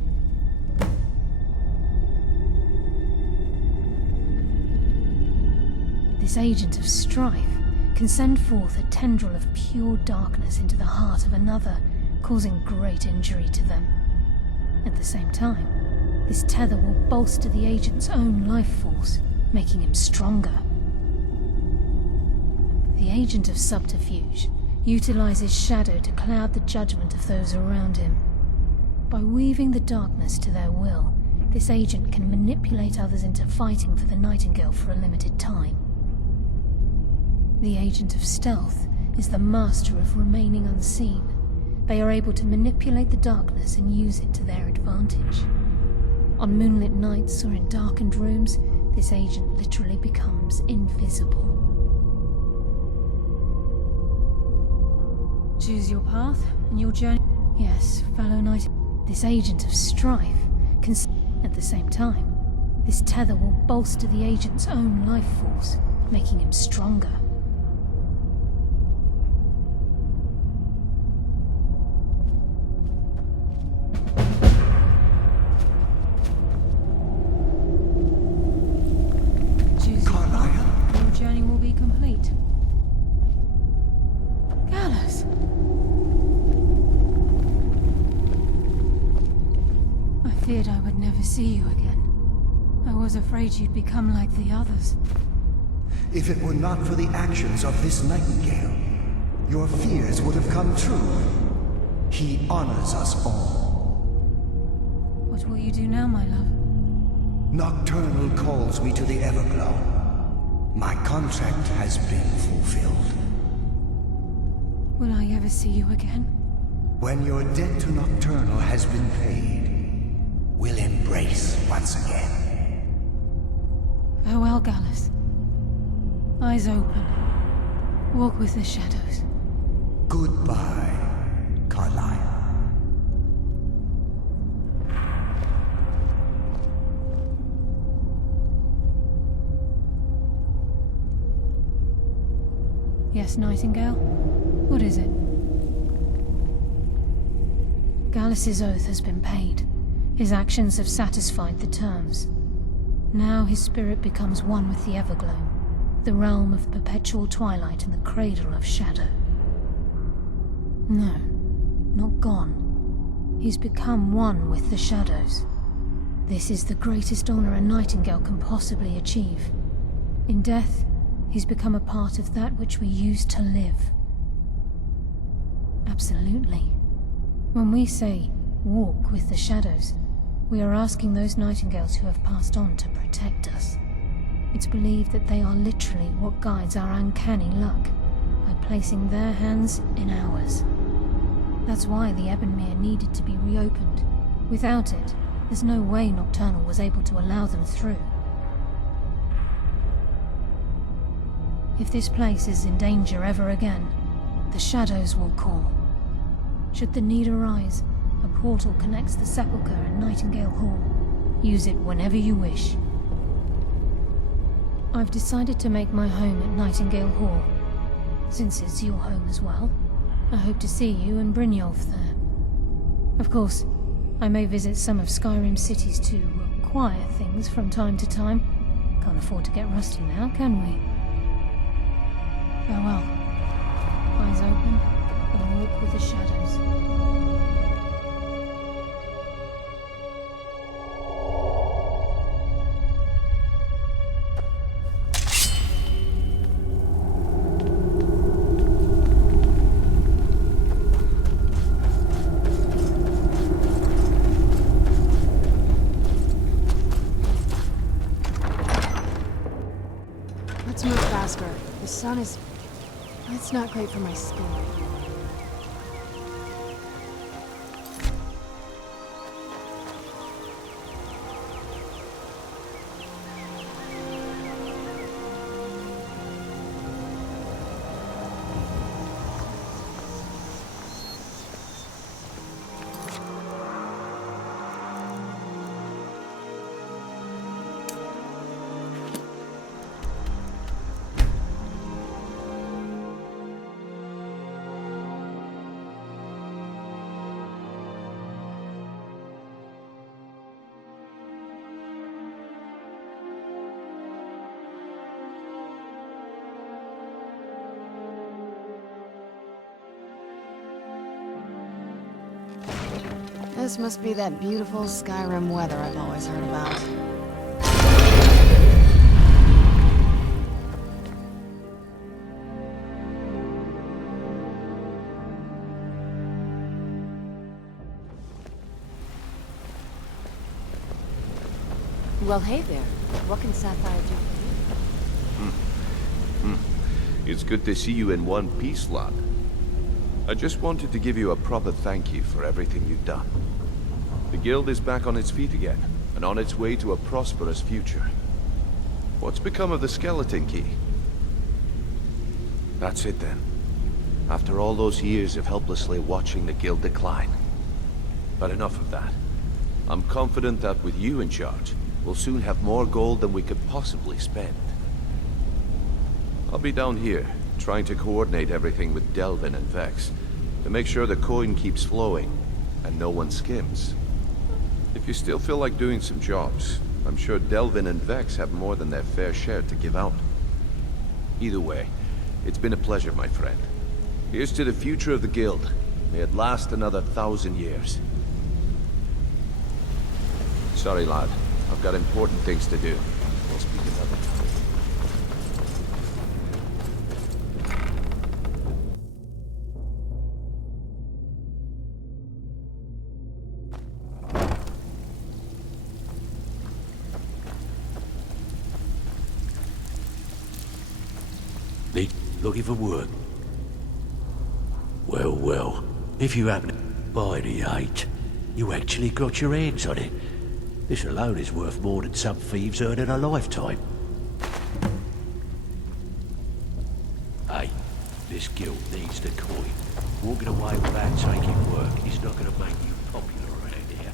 This agent of strife can send forth a tendril of pure darkness into the heart of another, causing great injury to them. At the same time, this tether will bolster the agent's own life force, making him stronger. The agent of subterfuge utilizes shadow to cloud the judgment of those around him. By weaving the darkness to their will, this agent can manipulate others into fighting for the Nightingale for a limited time. The agent of stealth is the master of remaining unseen. They are able to manipulate the darkness and use it to their advantage. On moonlit nights or in darkened rooms, this agent literally becomes invisible. Choose your path and your journey. Yes, fellow knight. This agent of strife can... At the same time, this tether will bolster the agent's own life force, making him stronger. Choose your path and your journey will be complete. Gallus! I feared I would never see you again. I was afraid you'd become like the others. If it were not for the actions of this nightingale, your fears would have come true. He honors us all. What will you do now, my love? Nocturnal calls me to the Everglow. My contract has been fulfilled. Will I ever see you again? When your debt to Nocturnal has been paid, we'll embrace once again. Farewell, Gallus. Eyes open. Walk with the shadows. Goodbye, Carlyle. Yes, Nightingale? What is it? Gallus's oath has been paid. His actions have satisfied the terms. Now his spirit becomes one with the Everglow, the realm of perpetual twilight and the cradle of shadow. No, not gone. He's become one with the shadows. This is the greatest honor a Nightingale can possibly achieve. In death, he's become a part of that which we used to live. Absolutely. When we say, walk with the shadows, we are asking those Nightingales who have passed on to protect us. It's believed that they are literally what guides our uncanny luck, by placing their hands in ours. That's why the Ebonmere needed to be reopened. Without it, there's no way Nocturnal was able to allow them through. If this place is in danger ever again, the shadows will call. Should the need arise, a portal connects the Sepulchre and Nightingale Hall. Use it whenever you wish. I've decided to make my home at Nightingale Hall. Since it's your home as well, I hope to see you and Brynjolf there. Of course, I may visit some of Skyrim Cities to acquire things from time to time. Can't afford to get rusty now, can we? Farewell. Eyes open, and walk with the shadows. Let's move faster. The sun is... It's not great for my skin. This must be that beautiful Skyrim weather I've always heard about. Well, hey there. What can Sapphire do for you? It's good to see you in one piece, lad. I just wanted to give you a proper thank you for everything you've done. The Guild is back on its feet again, and on its way to a prosperous future. What's become of the skeleton key? That's it then. After all those years of helplessly watching the Guild decline. But enough of that. I'm confident that with you in charge, we'll soon have more gold than we could possibly spend. I'll be down here, trying to coordinate everything with Delvin and Vex, to make sure the coin keeps flowing, and no one skims. If you still feel like doing some jobs, I'm sure Delvin and Vex have more than their fair share to give out. Either way, it's been a pleasure, my friend. Here's to the future of the Guild. May it last another 1,000 years. Sorry, lad. I've got important things to do. We'll speak another time. Looking for work? Well, well. If you happen to buy the 8, you actually got your hands on it. This alone is worth more than some thieves earn in a lifetime. Hey, this guild needs the coin. Walking away without taking work is not going to make you popular around here.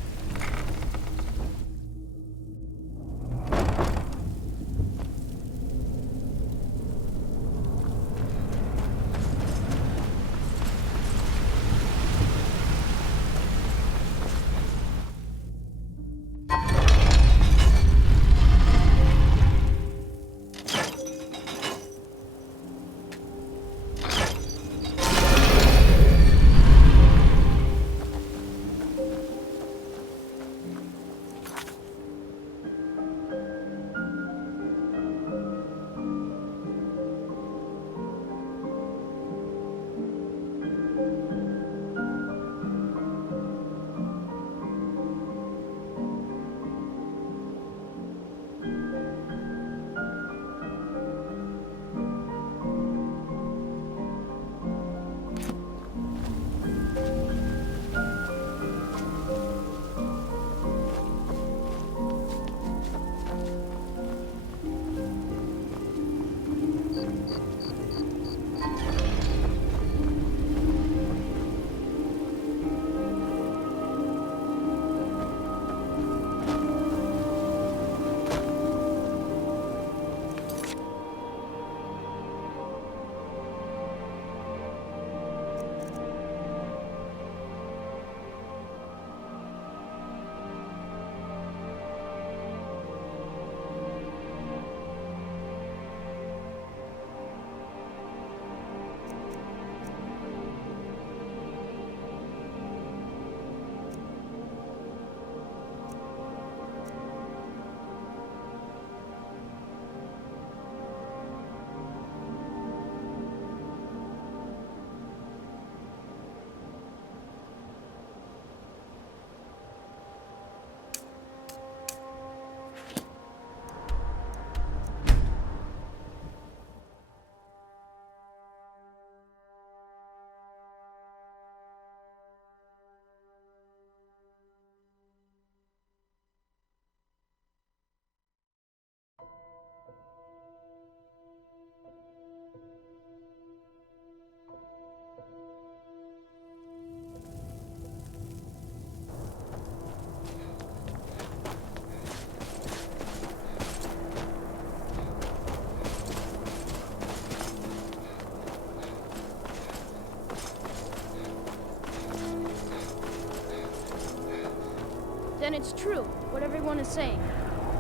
Then it's true, what everyone is saying.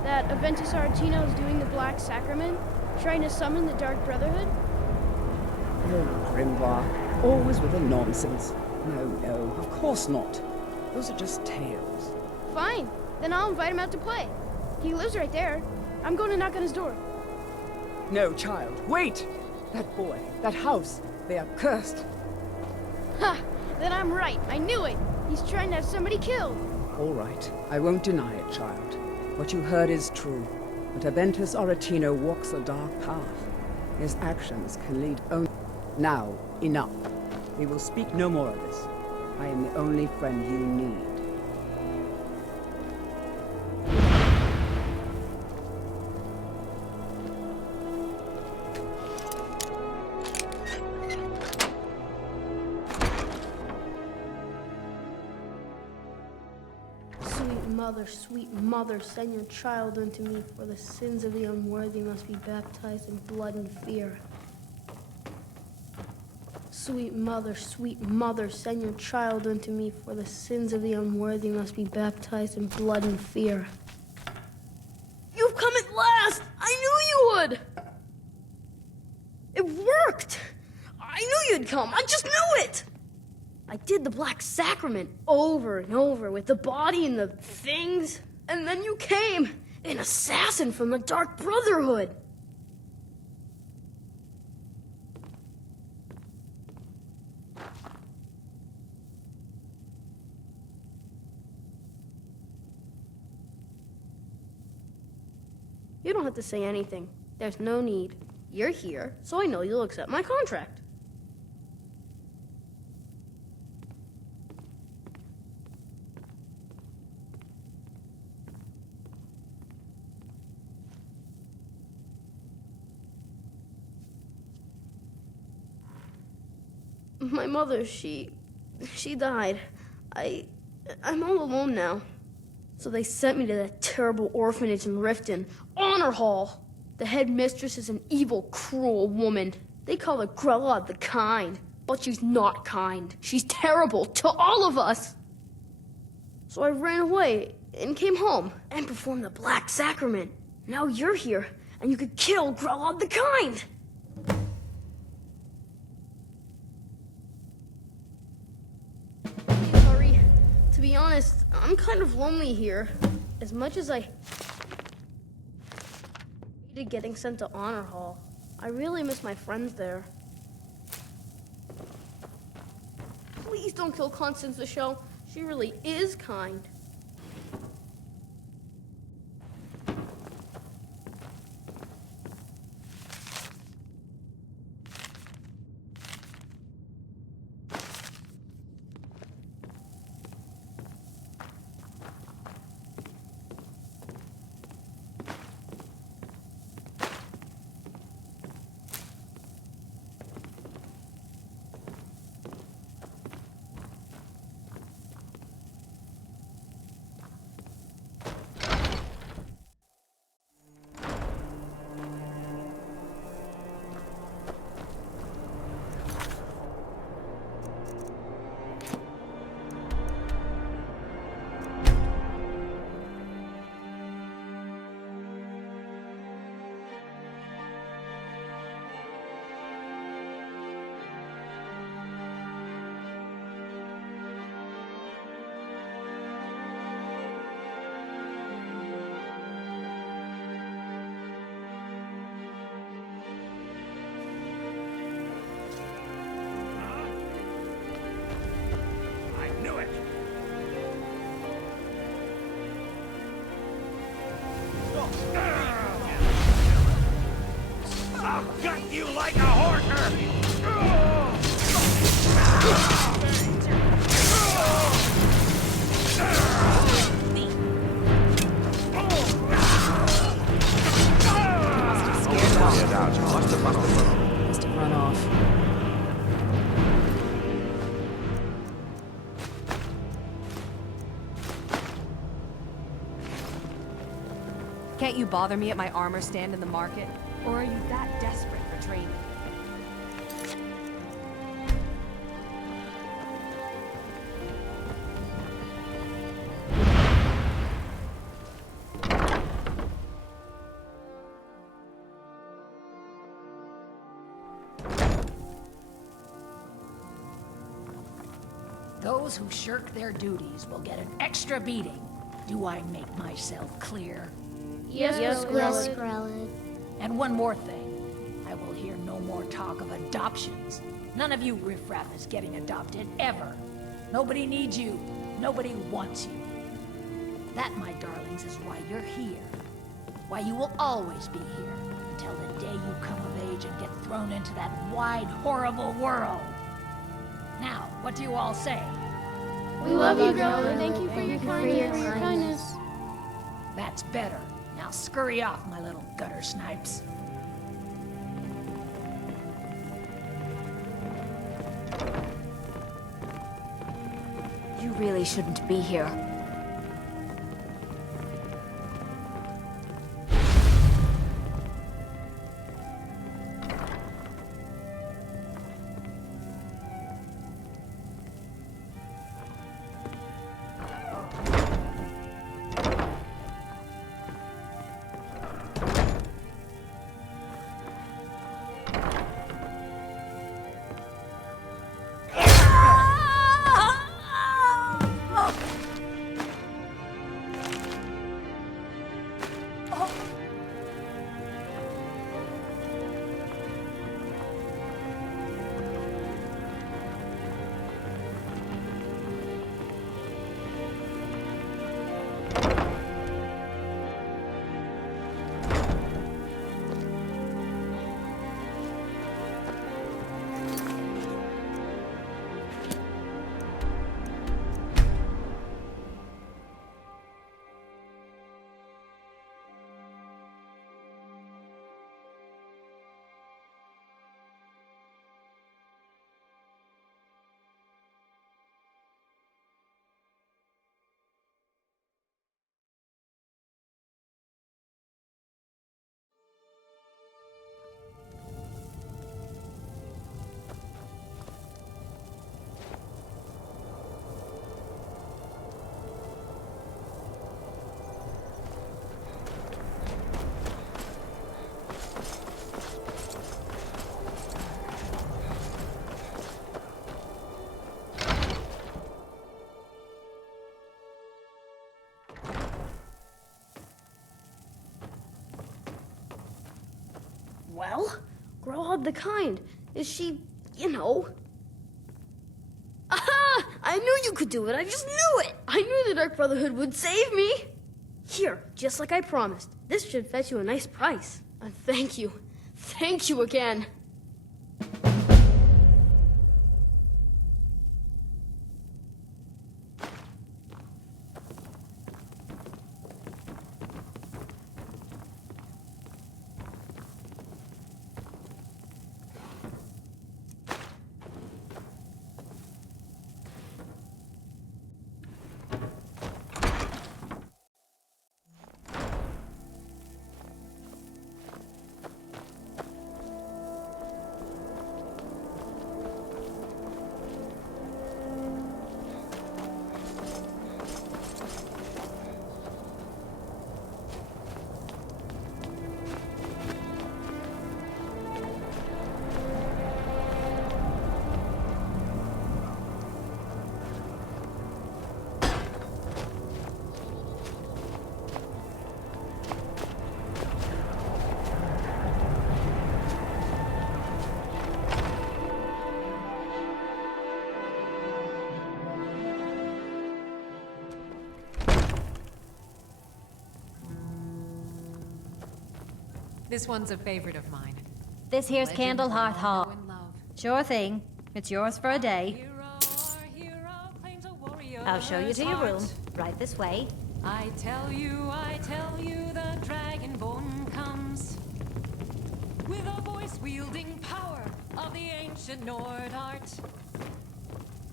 That Aventus Aretino is doing the Black Sacrament, trying to summon the Dark Brotherhood? Oh, Grimvar, always with the nonsense. No, of course not. Those are just tales. Fine, then I'll invite him out to play. He lives right there. I'm going to knock on his door. No, child, wait! That boy, that house, they are cursed. Ha! Then I'm right, I knew it! He's trying to have somebody killed. All right, I won't deny it, child. What you heard is true. But Aventus Aretino walks a dark path. His actions can lead only... Now, enough. We will speak no more of this. I am the only friend you need. Sweet mother, send your child unto me, for the sins of the unworthy must be baptized in blood and fear. Sweet mother, send your child unto me, for the sins of the unworthy must be baptized in blood and fear. You've come at last! I knew you would! It worked! I knew you'd come, I just knew it! I did the Black Sacrament over and over with the body and the things. And then you came, an assassin from the Dark Brotherhood. You don't have to say anything. There's no need. You're here, so I know you'll accept my contract. My mother, she died. I'm all alone now. So they sent me to that terrible orphanage in Riften, Honor Hall. The headmistress is an evil, cruel woman. They call her Grella the Kind, but she's not kind. She's terrible to all of us. So I ran away and came home and performed the Black Sacrament. Now you're here, and you could kill Grella the Kind. Sorry. To be honest, I'm kind of lonely here. As much as I hated getting sent to Honor Hall, I really miss my friends there. Please don't kill Constance the Shell. She really is kind. I'll gut you like a horker! Must have run off. Can't you bother me at my armor stand in the market? Or are you that desperate for training? Those who shirk their duties will get an extra beating. Do I make myself clear? Yes, Skrellet. And one more thing. I will hear no more talk of adoptions. None of you riffraff is getting adopted, ever. Nobody needs you. Nobody wants you. That, my darlings, is why you're here. Why you will always be here, until the day you come of age and get thrown into that wide, horrible world. Now, what do you all say? We love you, Grella. Thank you for your kindness. That's better. Now scurry off, my little gutter snipes. You really shouldn't be here. Well, grow of the kind. Is she, you know... Aha! I knew you could do it. I just knew it. I knew the Dark Brotherhood would save me. Here, just like I promised. This should fetch you a nice price. And thank you. Thank you again. This one's a favorite of mine. This here's Legend Candlehearth of Hall. Hollow and Love. Sure thing. It's yours for a day. I'll show you to your room. Right this way. I tell you, the Dragonborn comes with a voice-wielding power of the ancient Nord art.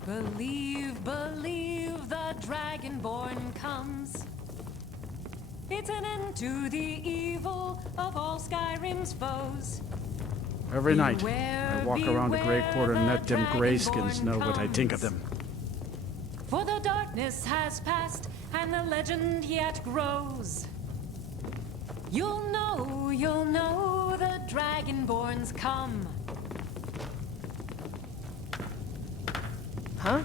Believe, the Dragonborn comes. It's an end to the evil of all Skyrim's foes. Every night, I walk around the Grey Quarter and let them Greyskins know what I think of them. For the darkness has passed, and the legend yet grows. You'll know the Dragonborn's come. Huh?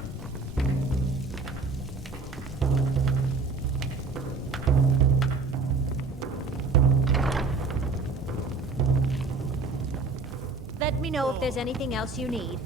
Let me know if there's anything else you need.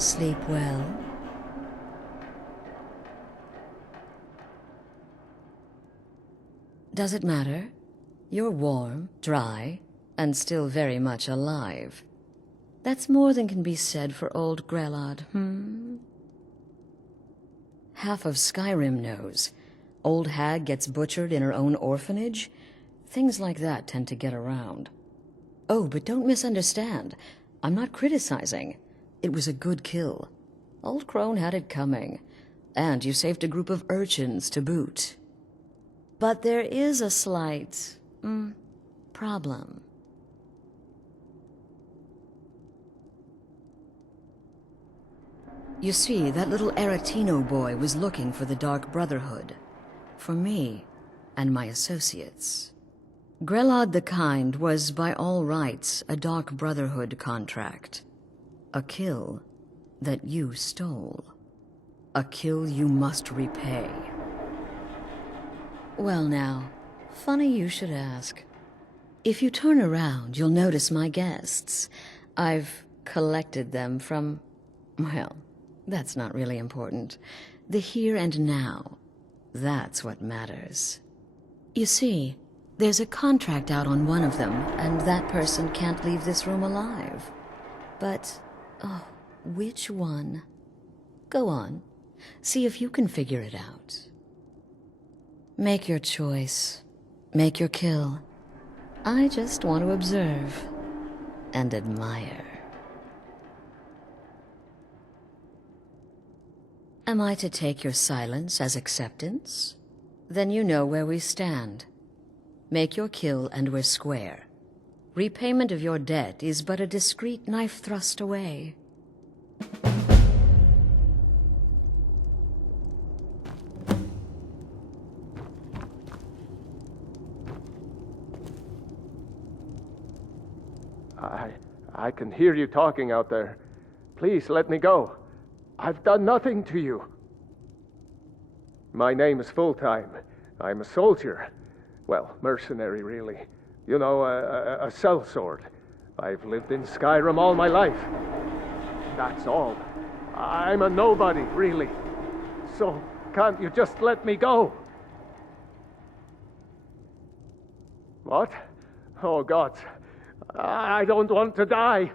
Sleep well. Does it matter? You're warm, dry, and still very much alive. That's more than can be said for old Grelod, Half of Skyrim knows. Old hag gets butchered in her own orphanage. Things like that tend to get around. Oh, but don't misunderstand. I'm not criticizing. It was a good kill. Old Crone had it coming. And you saved a group of urchins to boot. But there is a slight, problem. You see, that little Aretino boy was looking for the Dark Brotherhood. For me and my associates. Grelod the Kind was, by all rights, a Dark Brotherhood contract. A kill that you stole. A kill you must repay. Well now, funny you should ask. If you turn around, you'll notice my guests. I've collected them from, well, that's not really important. The here and now. That's what matters. You see, there's a contract out on one of them, and that person can't leave this room alive. But, oh, which one? Go on. See if you can figure it out. Make your choice. Make your kill. I just want to observe and admire. Am I to take your silence as acceptance? Then you know where we stand. Make your kill and we're square. Repayment of your debt is but a discreet knife thrust away. I can hear you talking out there. Please let me go. I've done nothing to you. My name is Full-Time. I'm a soldier. Well, mercenary, really. You know, a sellsword. I've lived in Skyrim all my life. That's all. I'm a nobody, really. So, can't you just let me go? What? Oh, God. I don't want to die.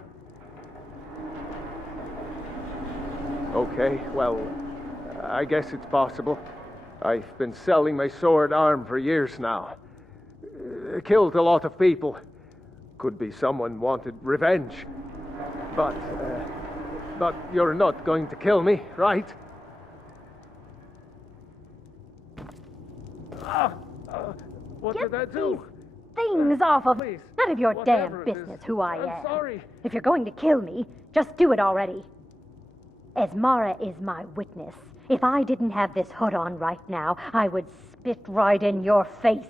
Okay, well, I guess it's possible. I've been selling my sword arm for years now. Killed a lot of people. Could be someone wanted revenge. But you're not going to kill me, right? What did I do? Things off of... None of your damn business who I am. Sorry. If you're going to kill me, just do it already. Esmara is my witness. If I didn't have this hood on right now, I would spit right in your face.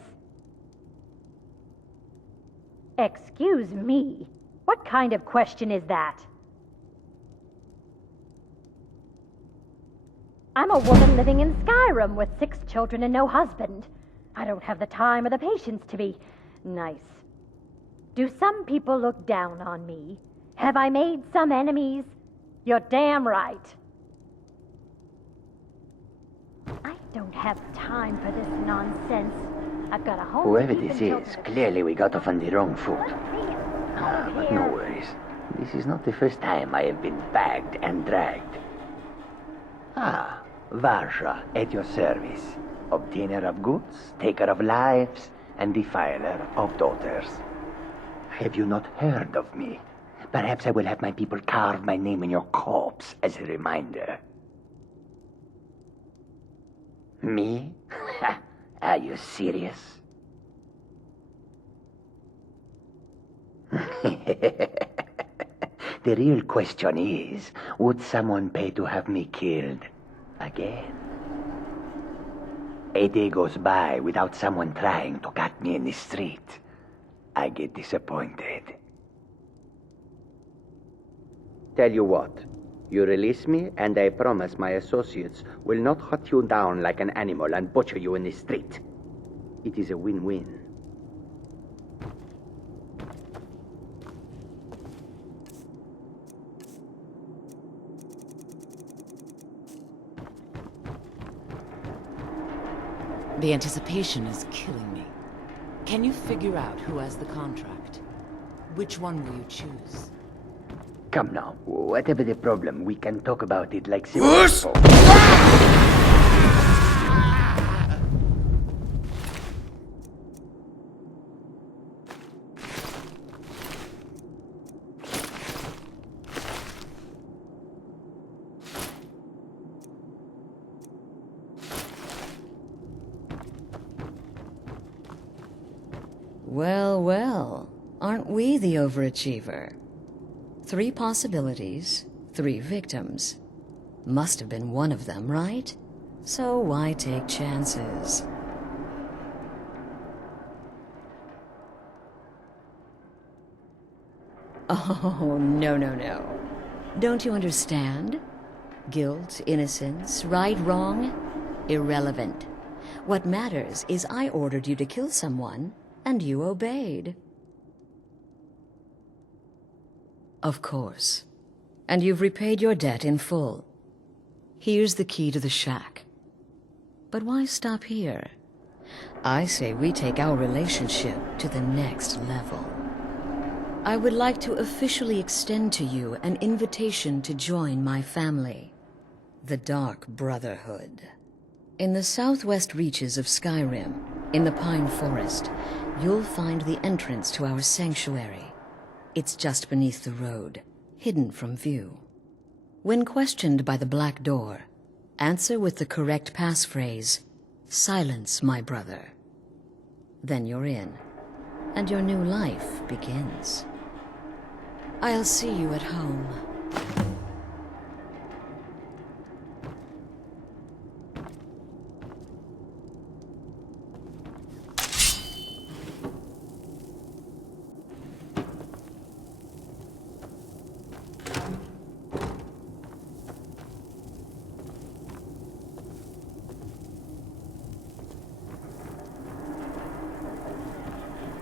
Excuse me? What kind of question is that? I'm a woman living in Skyrim with 6 children and no husband. I don't have the time or the patience to be nice. Do some people look down on me? Have I made some enemies? You're damn right. I don't have time for this nonsense. I've got a home. Whoever this is, clearly we got off on the wrong foot. But no worries. This is not the first time I have been bagged and dragged. Varsha, at your service. Obtainer of goods, taker of lives, and defiler of daughters. Have you not heard of me? Perhaps I will have my people carve my name in your corpse as a reminder. Me? Are you serious? The real question is, would someone pay to have me killed again? A day goes by without someone trying to cut me in the street. I get disappointed. Tell you what, you release me and I promise my associates will not hunt you down like an animal and butcher you in the street. It is a win-win. The anticipation is killing me. Can you figure out who has the contract? Which one will you choose? Come now, whatever the problem, we can talk about it like civil folk. Well, well, aren't we the overachiever? 3 possibilities, 3 victims. Must have been one of them, right? So why take chances? Oh, no, no, no. Don't you understand? Guilt, innocence, right, wrong? Irrelevant. What matters is I ordered you to kill someone, and you obeyed. Of course. And you've repaid your debt in full. Here's the key to the shack. But why stop here? I say we take our relationship to the next level. I would like to officially extend to you an invitation to join my family, the Dark Brotherhood. In the southwest reaches of Skyrim, in the Pine Forest, you'll find the entrance to our sanctuary. It's just beneath the road, hidden from view. When questioned by the Black Door, answer with the correct passphrase, "Silence, my brother." Then you're in, and your new life begins. I'll see you at home.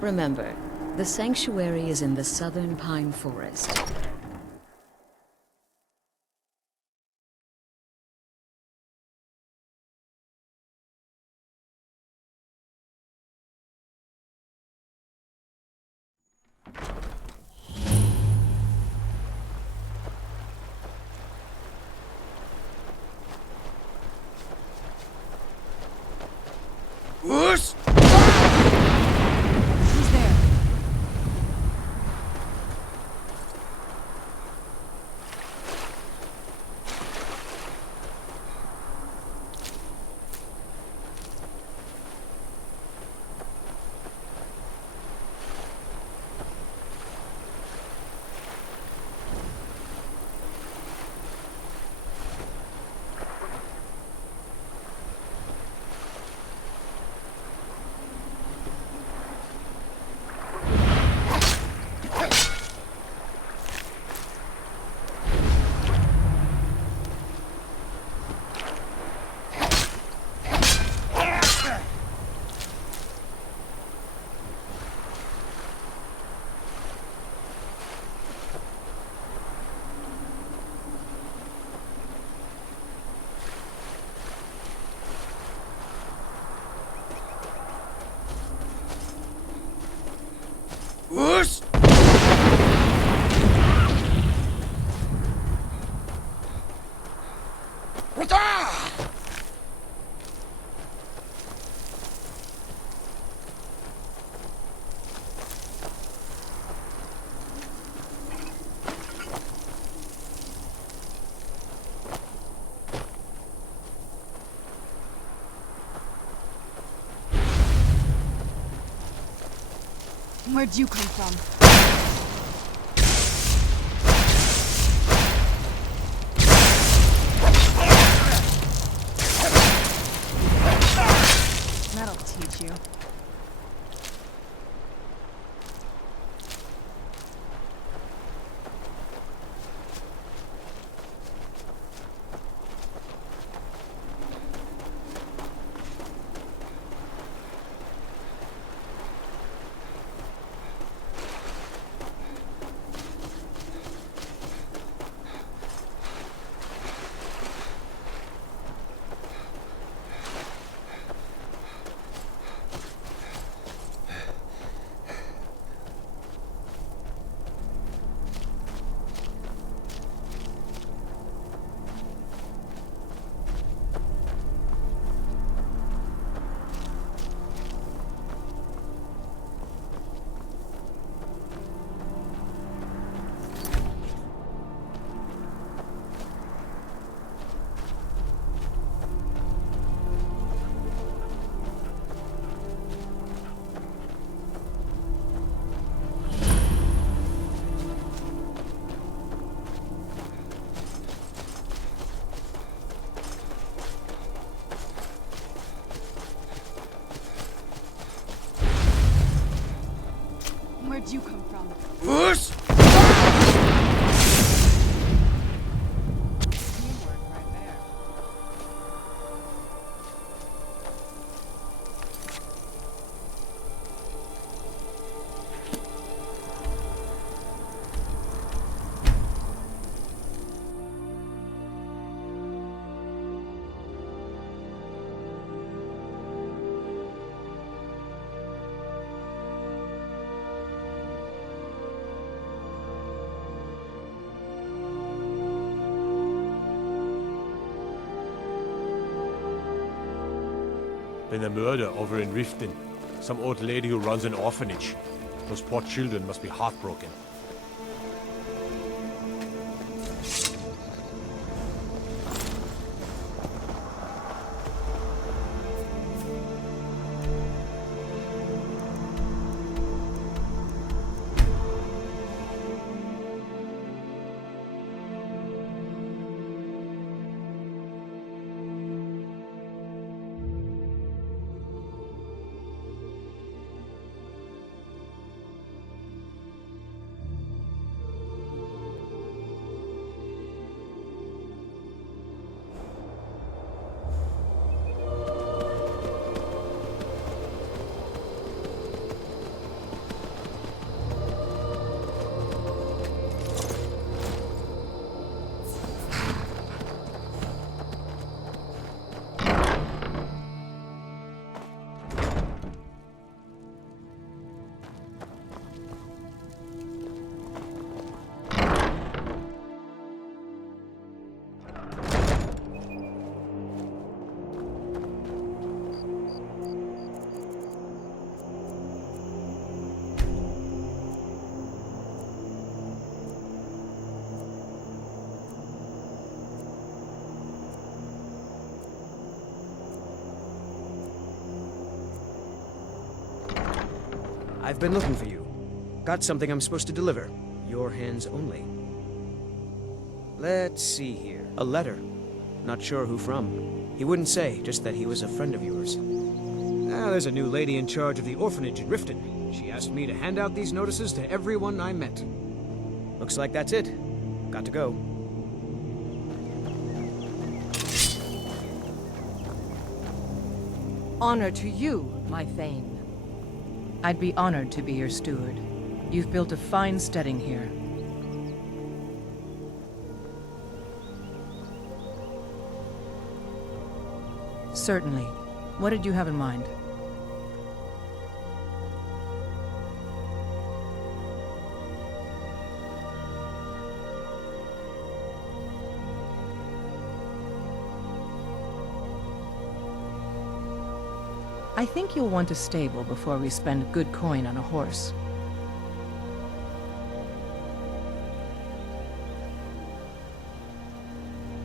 Remember, the sanctuary is in the southern Pine Forest. Whoosh! Whoosh! Where'd you come from? That'll teach you. been a murder over in Riften. Some old lady who runs an orphanage. Those poor children must be heartbroken. I've been looking for you. Got something I'm supposed to deliver. Your hands only. Let's see here. A letter. Not sure who from. He wouldn't say, just that he was a friend of yours. Now, there's a new lady in charge of the orphanage in Riften. She asked me to hand out these notices to everyone I met. Looks like that's it. Got to go. Honor to you, my Thane. I'd be honored to be your steward. You've built a fine steading here. Certainly. What did you have in mind? I think you'll want a stable before we spend good coin on a horse.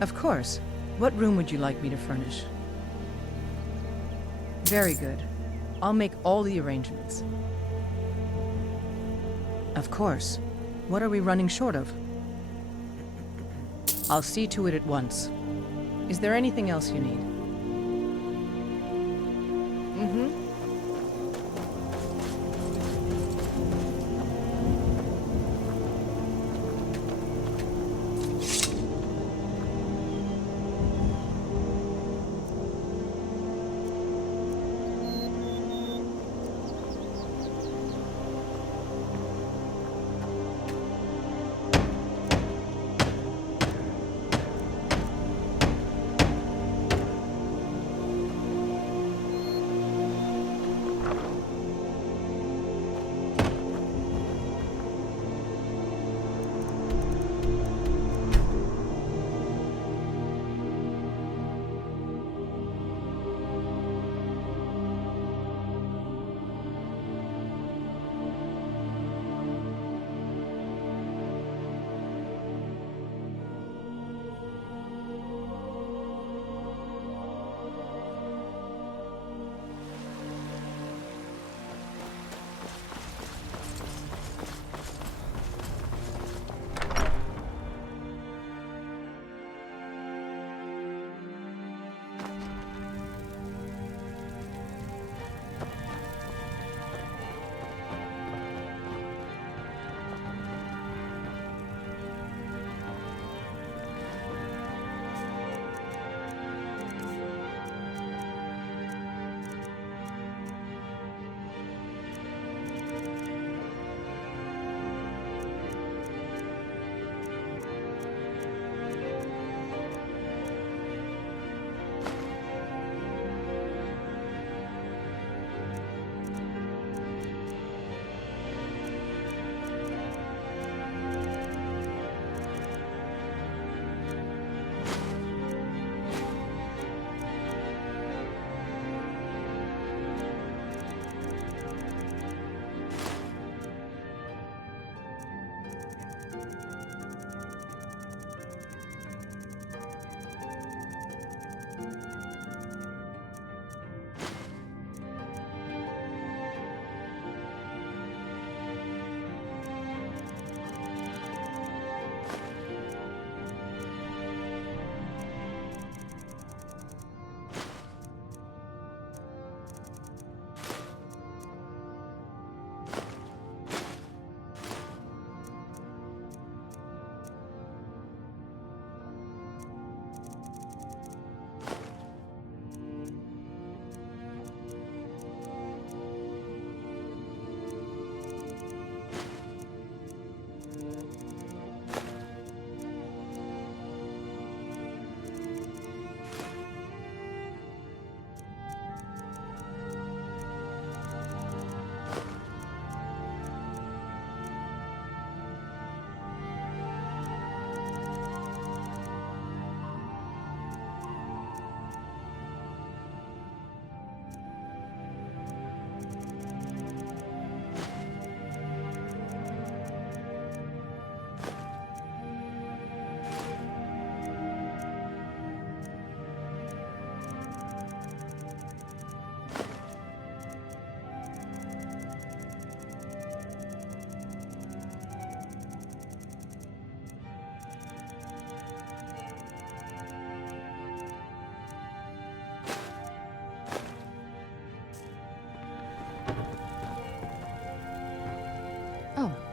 Of course. What room would you like me to furnish? Very good. I'll make all the arrangements. Of course. What are we running short of? I'll see to it at once. Is there anything else you need?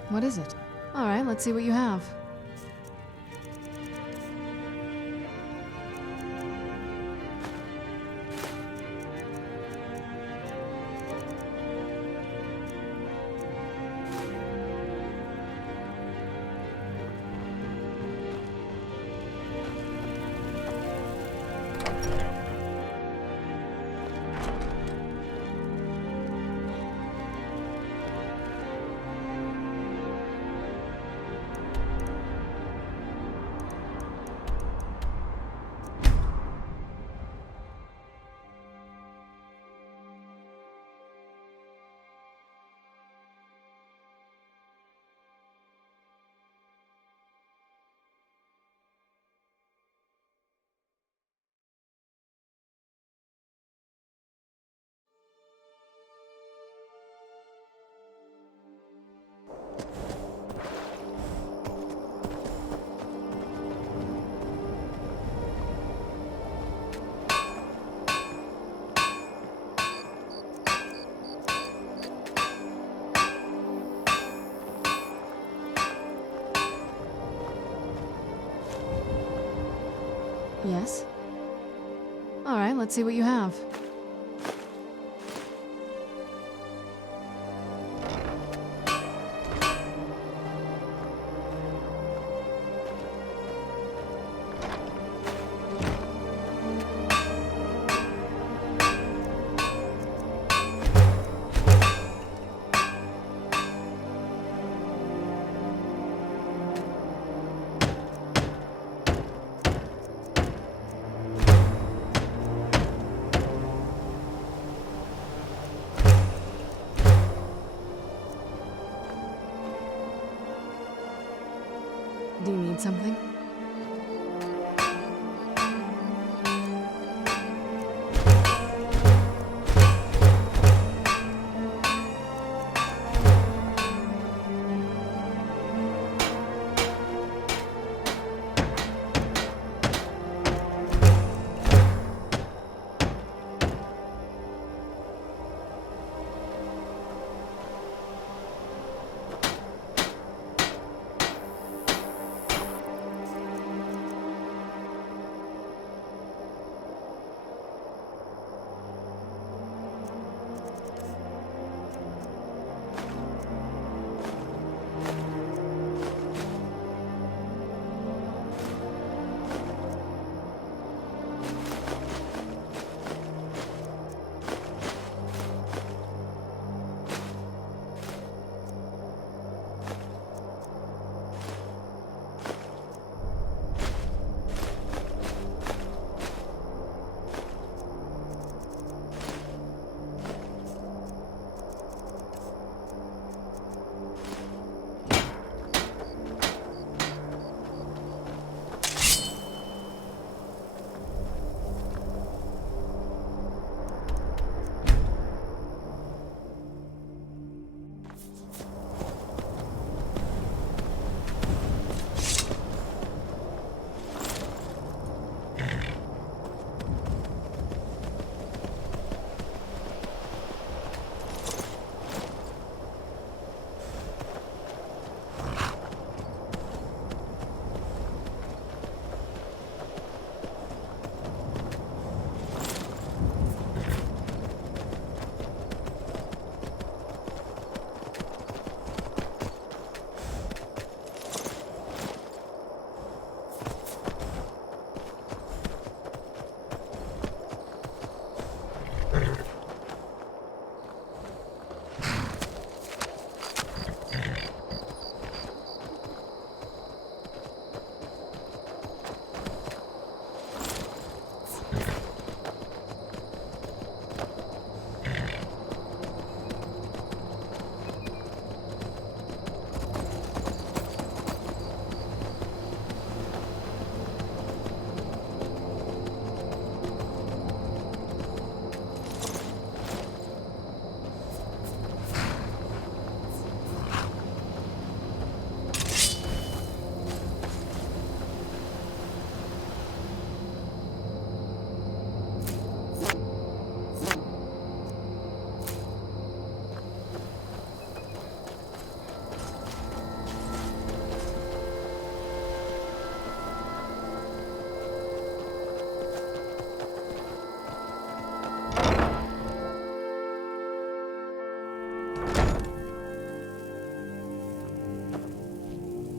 What is it? Alright, let's see what you have. Yes? Alright, let's see what you have. Do you need something?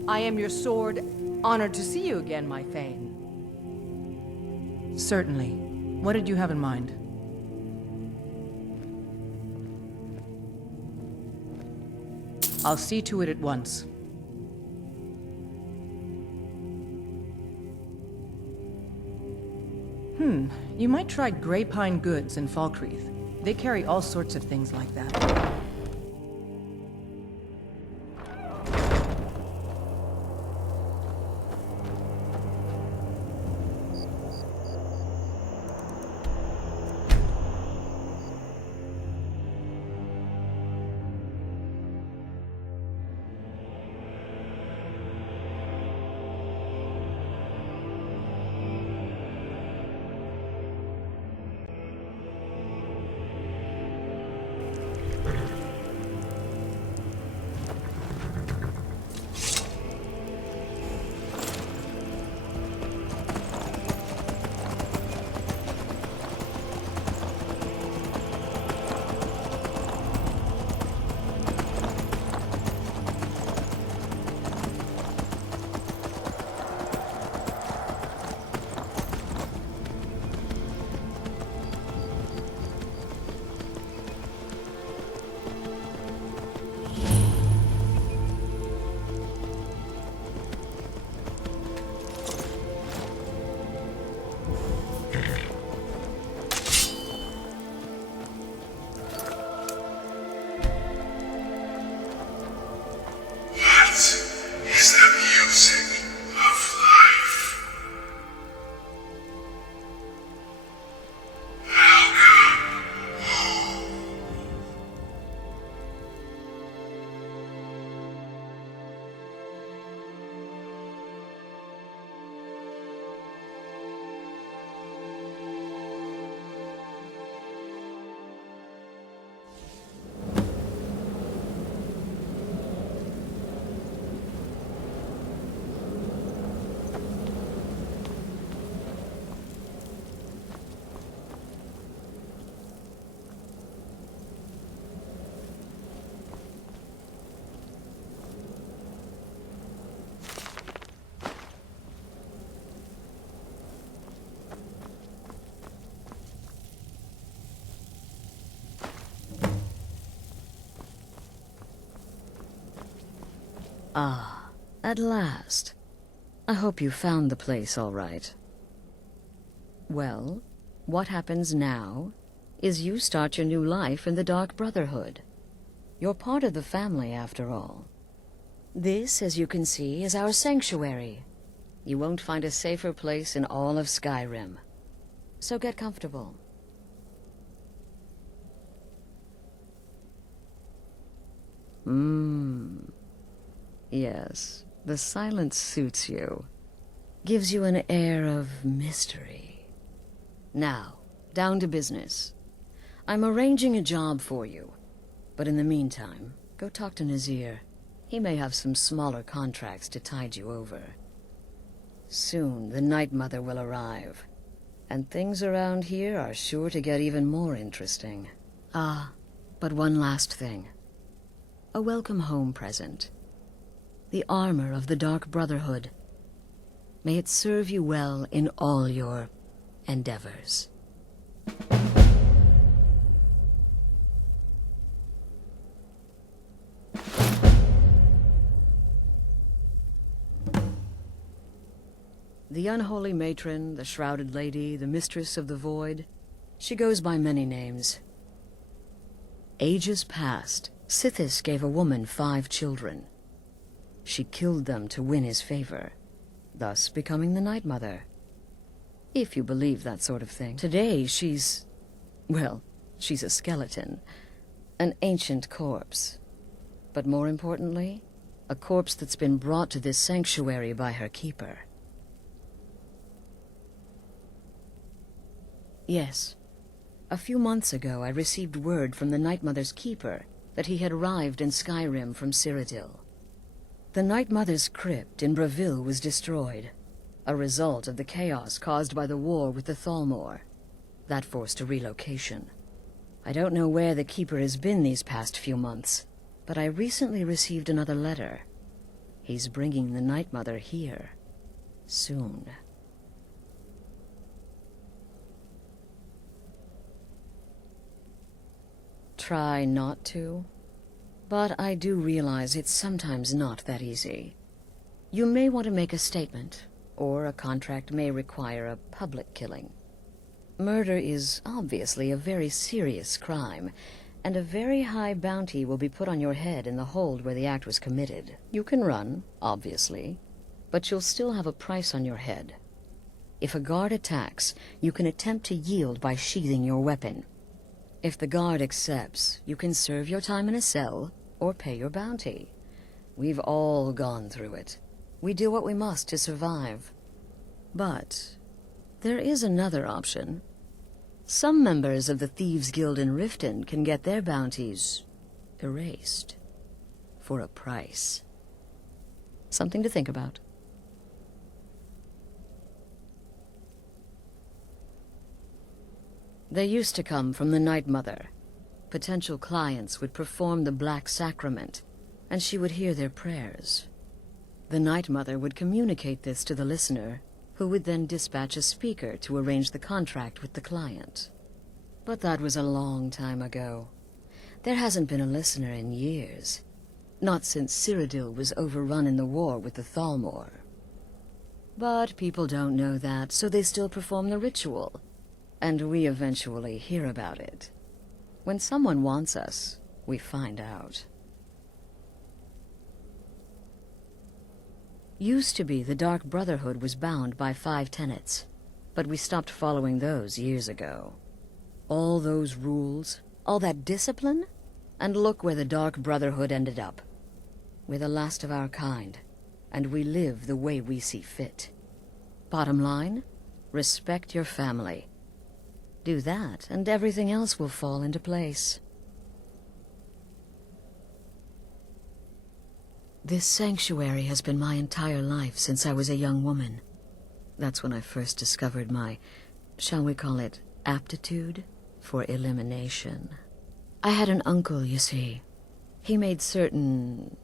I am your sword, honored to see you again, my Thane. Certainly. What did you have in mind? I'll see to it at once. You might try Grey Pine Goods in Falkreath. They carry all sorts of things like that. Ah, at last. I hope you found the place all right. Well, what happens now is you start your new life in the Dark Brotherhood. You're part of the family, after all. This, as you can see, is our sanctuary. You won't find a safer place in all of Skyrim. So get comfortable. Yes, the silence suits you. Gives you an air of mystery. Now, down to business. I'm arranging a job for you. But in the meantime, go talk to Nazir. He may have some smaller contracts to tide you over. Soon, the Night Mother will arrive. And things around here are sure to get even more interesting. Ah, but one last thing. A welcome home present. The armor of the Dark Brotherhood. May it serve you well in all your endeavors. The unholy matron, the shrouded lady, the mistress of the void. She goes by many names. Ages past, Sithis gave a woman 5 children. She killed them to win his favor, thus becoming the Night Mother. If you believe that sort of thing. Today, she's a skeleton. An ancient corpse. But more importantly, a corpse that's been brought to this sanctuary by her keeper. Yes. A few months ago, I received word from the Night Mother's keeper that he had arrived in Skyrim from Cyrodiil. The Night Mother's crypt in Bravil was destroyed, a result of the chaos caused by the war with the Thalmor. That forced a relocation. I don't know where the keeper has been these past few months, but I recently received another letter. He's bringing the Night Mother here. Soon. Try not to. But I do realize it's sometimes not that easy. You may want to make a statement, or a contract may require a public killing. Murder is obviously a very serious crime, and a very high bounty will be put on your head in the hold where the act was committed. You can run, obviously, but you'll still have a price on your head. If a guard attacks, you can attempt to yield by sheathing your weapon. If the guard accepts, you can serve your time in a cell, or pay your bounty. We've all gone through it. We do what we must to survive. But there is another option. Some members of the Thieves' Guild in Riften can get their bounties erased for a price. Something to think about. They used to come from the Night Mother. Potential clients would perform the Black Sacrament, and she would hear their prayers. The Night Mother would communicate this to the listener, who would then dispatch a speaker to arrange the contract with the client. But that was a long time ago. There hasn't been a listener in years. Not since Cyrodiil was overrun in the war with the Thalmor. But people don't know that, so they still perform the ritual. And we eventually hear about it. When someone wants us, we find out. Used to be the Dark Brotherhood was bound by 5 tenets, but we stopped following those years ago. All those rules, all that discipline, and look where the Dark Brotherhood ended up. We're the last of our kind, and we live the way we see fit. Bottom line, respect your family. Do that, and everything else will fall into place. This sanctuary has been my entire life since I was a young woman. That's when I first discovered my, shall we call it, aptitude for elimination. I had an uncle, you see. He made certain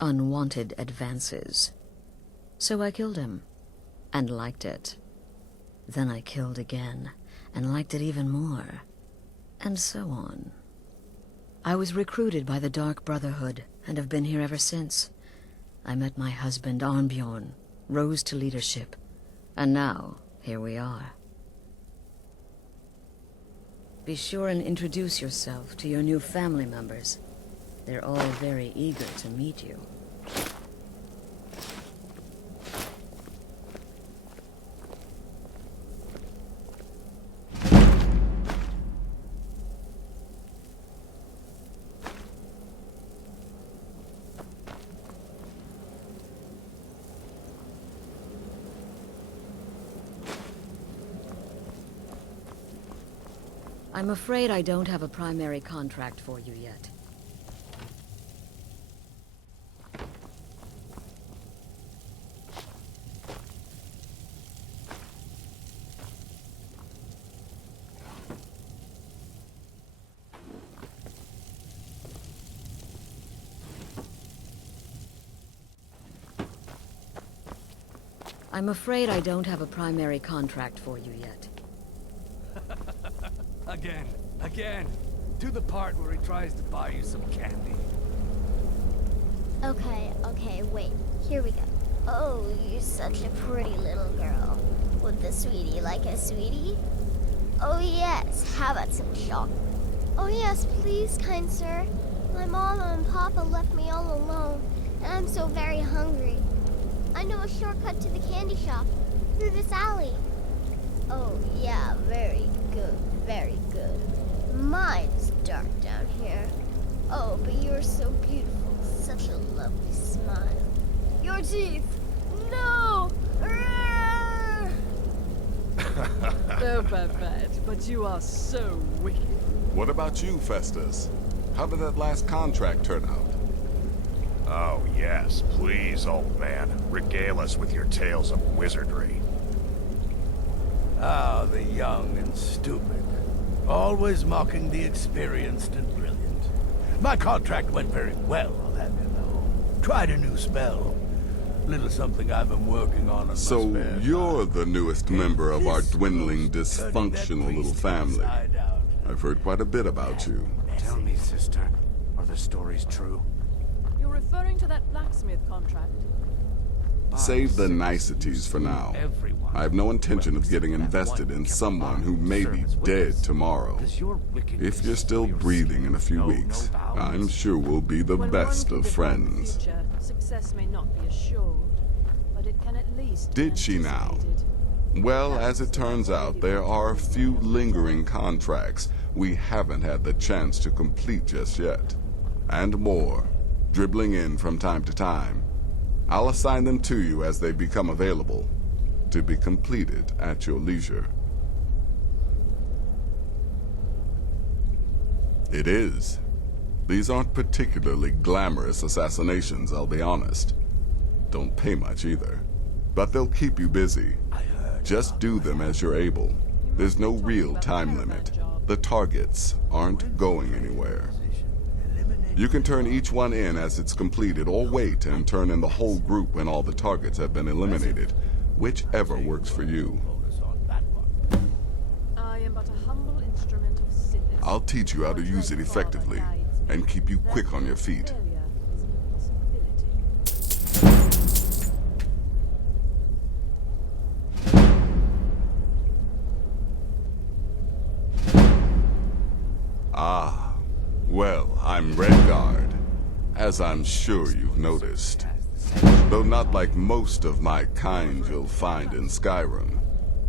unwanted advances. So I killed him, and liked it. Then I killed again, and liked it even more, and so on. I was recruited by the Dark Brotherhood, and have been here ever since. I met my husband, Arnbjorn, rose to leadership, and now, here we are. Be sure and introduce yourself to your new family members. They're all very eager to meet you. I'm afraid I don't have a primary contract for you yet. I'm afraid I don't have a primary contract for you yet. Again. To the part where he tries to buy you some candy. Okay, wait. Here we go. Oh, you're such a pretty little girl. Would the sweetie like a sweetie? Oh yes, how about some chocolate? Oh yes, please, kind sir. My mama and papa left me all alone, and I'm so very hungry. I know a shortcut to the candy shop, through this alley. Oh yeah, very good, very good. Mine's dark down here. Oh, but you're so beautiful. Such a lovely smile. Your teeth! No! Oh, Babette, but you are so wicked. What about you, Festus? How did that last contract turn out? Oh, yes. Please, old man. Regale us with your tales of wizardry. Ah, the young and stupid. Always mocking the experienced and brilliant. My contract went very well, I'll have you know. Tried a new spell. Little something I've been working on my So spare you're time. the newest member of our dwindling, dysfunctional little family. I've heard quite a bit about you. Tell me, sister, are the stories true? You're referring to that blacksmith contract? Save the niceties for now. I have no intention of getting invested in someone who may be dead tomorrow. If you're still breathing in a few weeks, I'm sure we'll be the best of friends. Future, success may not be assured, but it can at least be Did she now? Well, as it turns out, there are a few lingering contracts we haven't had the chance to complete just yet. And more, dribbling in from time to time. I'll assign them to you as they become available, to be completed at your leisure. It is. These aren't particularly glamorous assassinations, I'll be honest. Don't pay much either. But they'll keep you busy. Just do them as you're able. There's no real time limit. The targets aren't going anywhere. You can turn each one in as it's completed, or wait and turn in the whole group when all the targets have been eliminated. Whichever works for you. I am but a humble instrument of sickness. I'll teach you how to use it effectively, and keep you quick on your feet. Ah, well, I'm Redguard, as I'm sure you've noticed. Though not like most of my kind you'll find in Skyrim.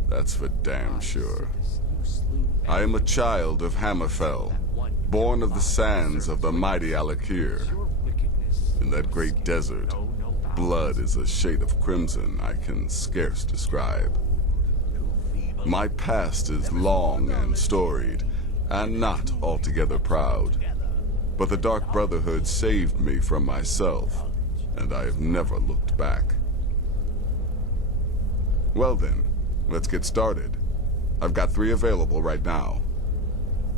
That's for damn sure. I am a child of Hammerfell, born of the sands of the mighty Alakir. In that great desert, blood is a shade of crimson I can scarce describe. My past is long and storied, and not altogether proud. But the Dark Brotherhood saved me from myself, and I have never looked back. Well then, let's get started. I've got 3 available right now.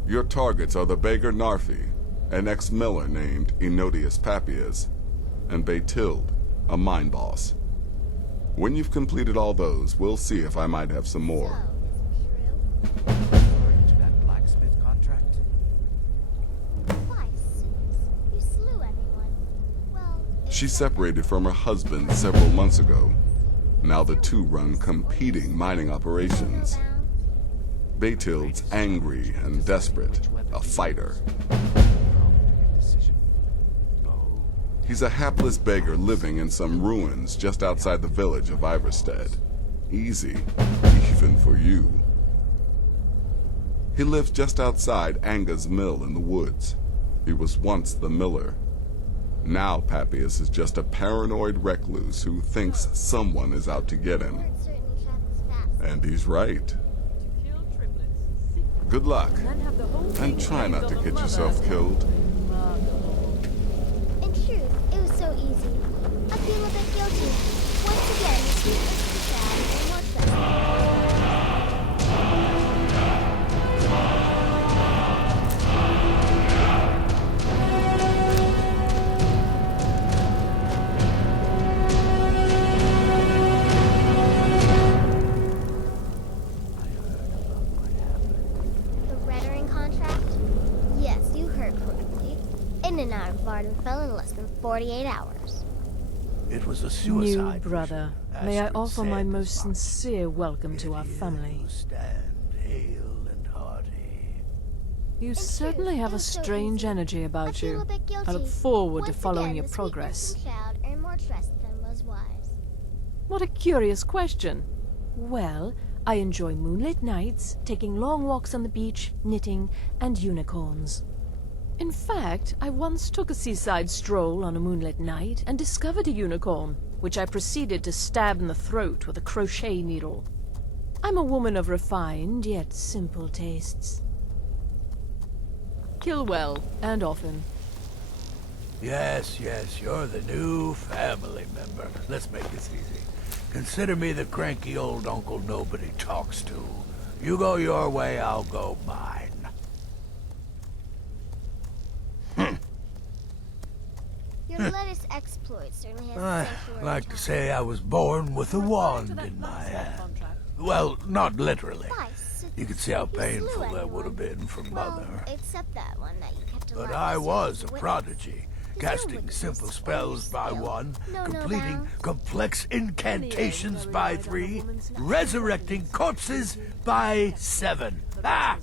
Your targets are the beggar Narfi, an ex-miller named Enodius Papias, and Baytild, a mine boss. When you've completed all those, we'll see if I might have some more. She separated from her husband several months ago. Now the two run competing mining operations. Baytild's angry and desperate, a fighter. He's a hapless beggar living in some ruins just outside the village of Iverstead. Easy, even for you. He lives just outside Anga's mill in the woods. He was once the miller. Now Papias is just a paranoid recluse who thinks someone is out to get him. And he's right. Good luck, and try not to get yourself killed. In truth, it was so easy. I feel a bit guilty. Once again, the sweetness is sad and more trustworthy. In and out of Vardenfell in less than 48 hours. It was a suicide. New brother, may I offer my most sincere welcome to our family. You certainly have a strange energy about you. I look forward to following your progress. What a curious question. Well, I enjoy moonlit nights, taking long walks on the beach, knitting, and unicorns. In fact, I once took a seaside stroll on a moonlit night and discovered a unicorn, which I proceeded to stab in the throat with a crochet needle. I'm a woman of refined yet simple tastes. Kill well, and often. Yes, you're the new family member. Let's make this easy. Consider me the cranky old uncle nobody talks to. You go your way, I'll go mine. Your latest exploit certainly has a I sanctuary like to charm. say I was born with a wand in my hand. Well, not literally. You could see how painful that would have been for Mother. Except that one that you kept alive. But I to was a serve as prodigy, casting simple spells by one, completing complex incantations by 3, resurrecting corpses by 7. Ah!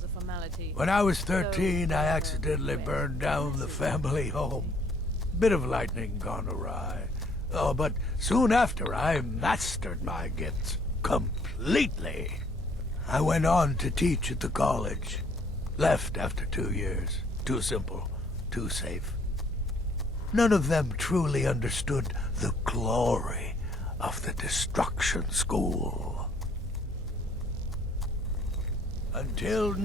When I was 13, I accidentally burned down the family home. Bit of lightning gone awry. Oh, but soon after, I mastered my gifts completely. I went on to teach at the college. Left after 2 years. Too simple, too safe. None of them truly understood the glory of the Destruction School. Until...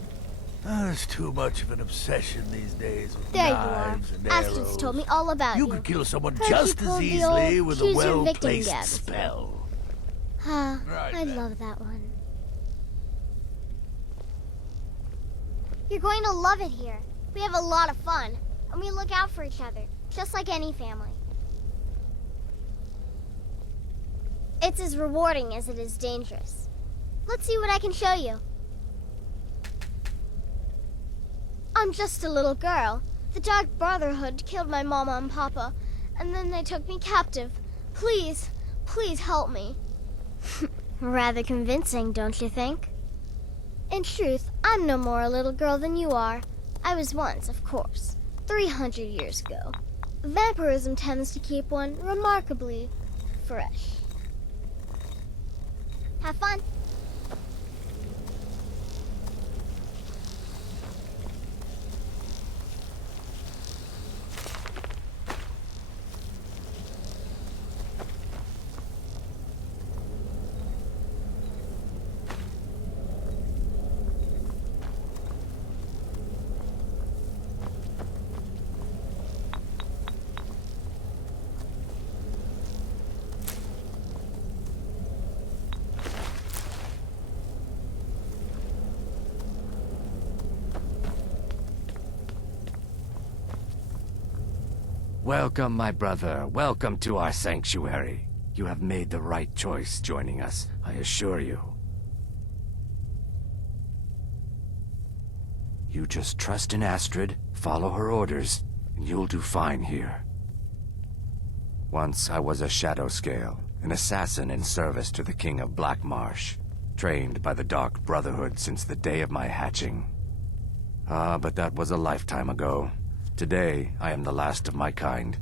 there's too much of an obsession these days with There you are. knives and Astrid's arrows. told me all about you. You could kill someone Heard just you as pulled the easily old with a choose your victim well-placed gag. spell. Huh, Right I then. love that one. You're going to love it here. We have a lot of fun, and we look out for each other, just like any family. It's as rewarding as it is dangerous. Let's see what I can show you. I'm just a little girl. The Dark Brotherhood killed my mama and papa, and then they took me captive. Please, please help me. Rather convincing, don't you think? In truth, I'm no more a little girl than you are. I was once, of course, 300 years ago. Vampirism tends to keep one remarkably fresh. Have fun. Welcome, my brother. Welcome to our sanctuary. You have made the right choice joining us, I assure you. You just trust in Astrid, follow her orders, and you'll do fine here. Once I was a Shadow Scale, an assassin in service to the King of Black Marsh, trained by the Dark Brotherhood since the day of my hatching. But that was a lifetime ago. Today, I am the last of my kind.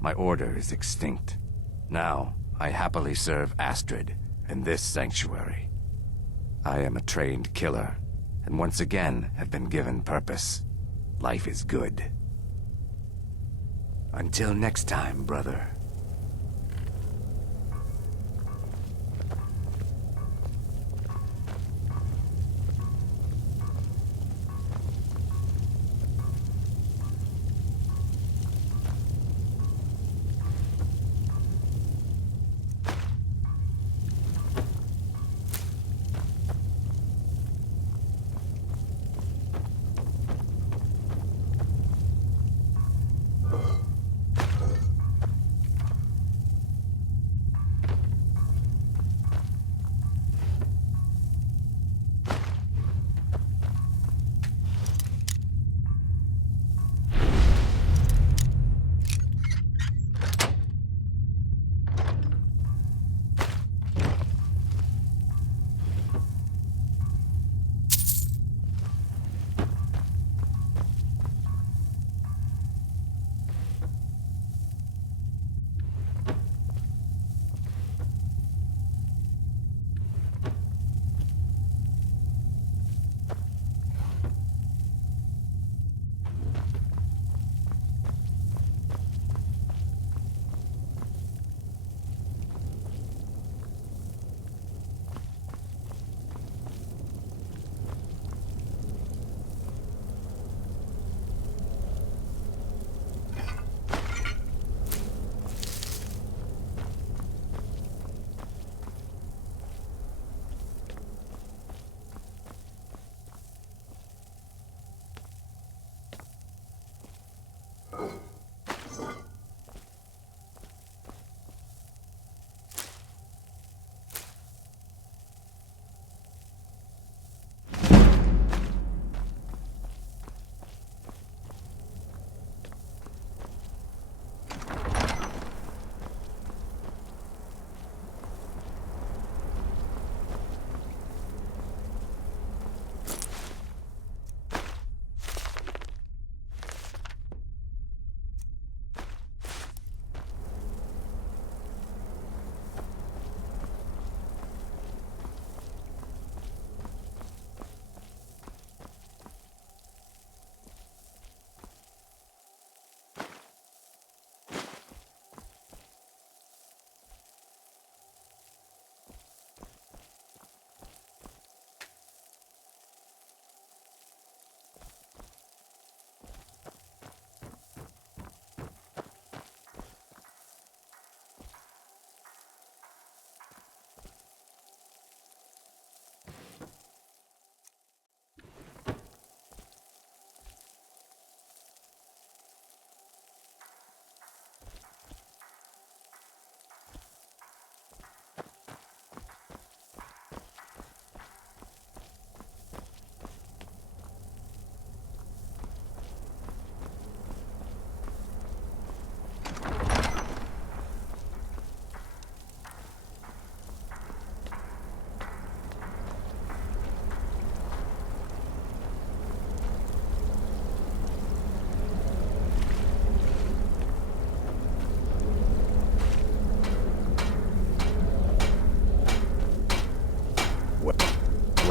My order is extinct. Now, I happily serve Astrid in this sanctuary. I am a trained killer, and once again have been given purpose. Life is good. Until next time, brother.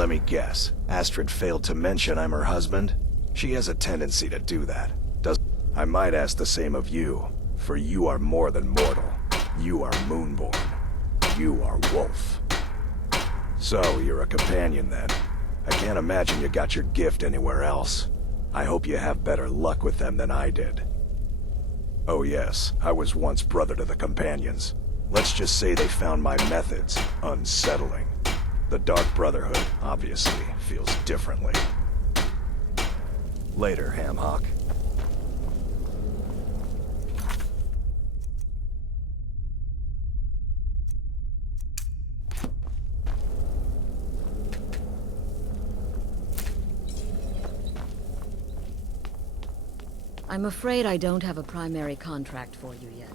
Let me guess. Astrid failed to mention I'm her husband? She has a tendency to do that. I might ask the same of you, for you are more than mortal. You are Moonborn. You are Wolf. So, you're a companion then. I can't imagine you got your gift anywhere else. I hope you have better luck with them than I did. Oh yes, I was once brother to the companions. Let's just say they found my methods unsettling. The Dark Brotherhood, obviously, feels differently. Later, Hamhock. I'm afraid I don't have a primary contract for you yet.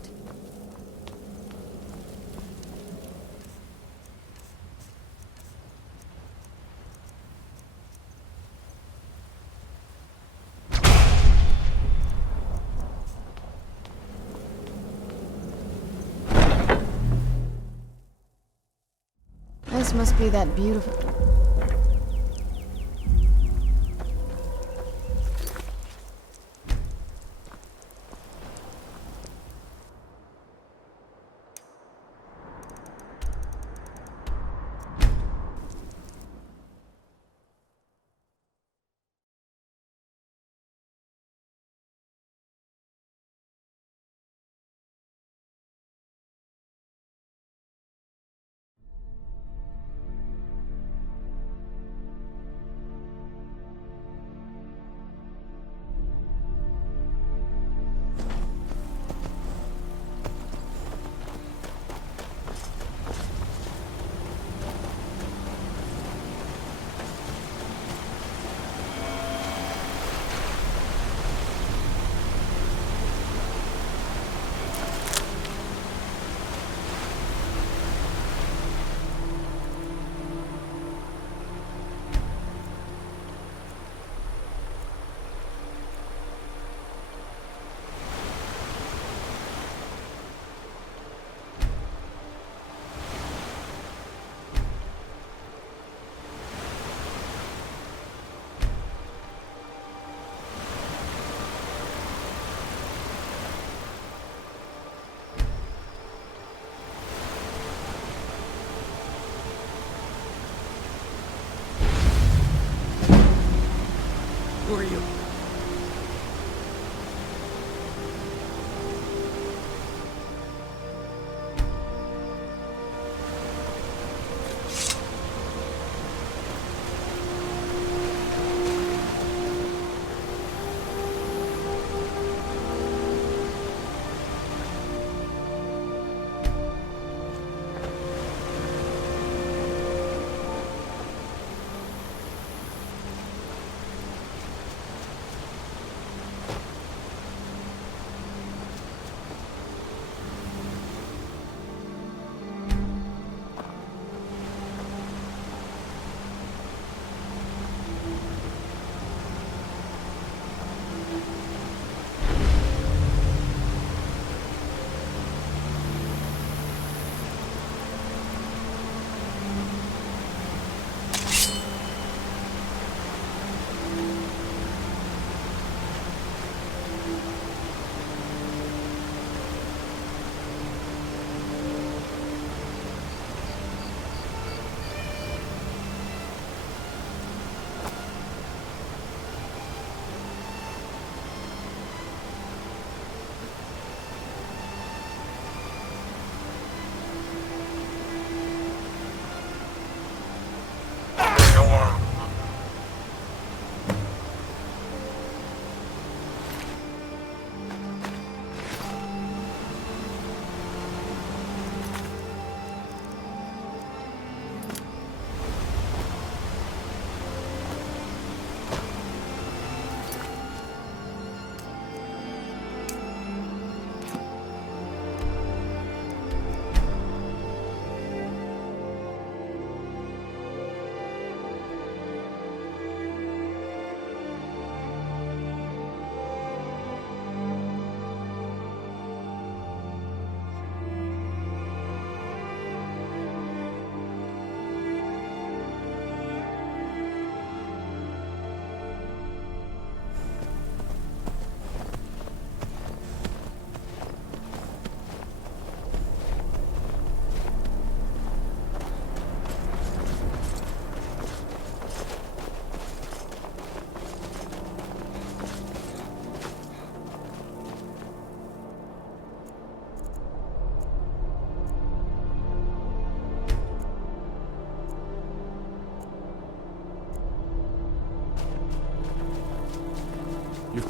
This must be that beautiful...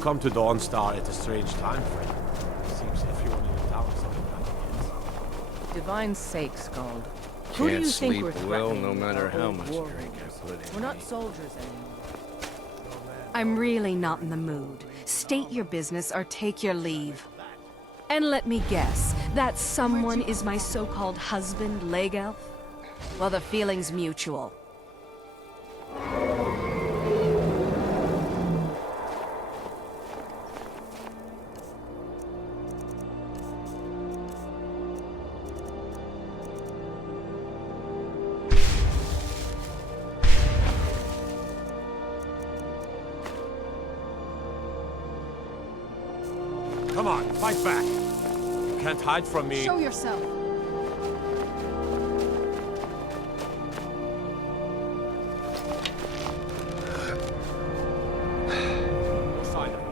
come to Dawnstar at a strange time, friend. Seems everyone in the town is on the Divine sake, Scald. Who do Can't you think sleep we're well threatening no with matter our how old much war drink I rules? put in We're not me. soldiers anymore. I'm really not in the mood. State your business or take your leave. And let me guess, that someone is my so-called husband, Leg Elf? Well, the feeling's mutual. Come on, fight back! You can't hide from me. Show yourself. No sign of me.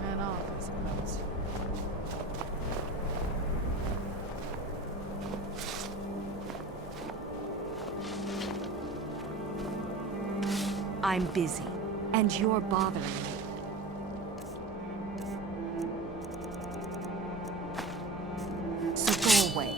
Man off, I suppose. I'm busy, and you're bothering me. So go away.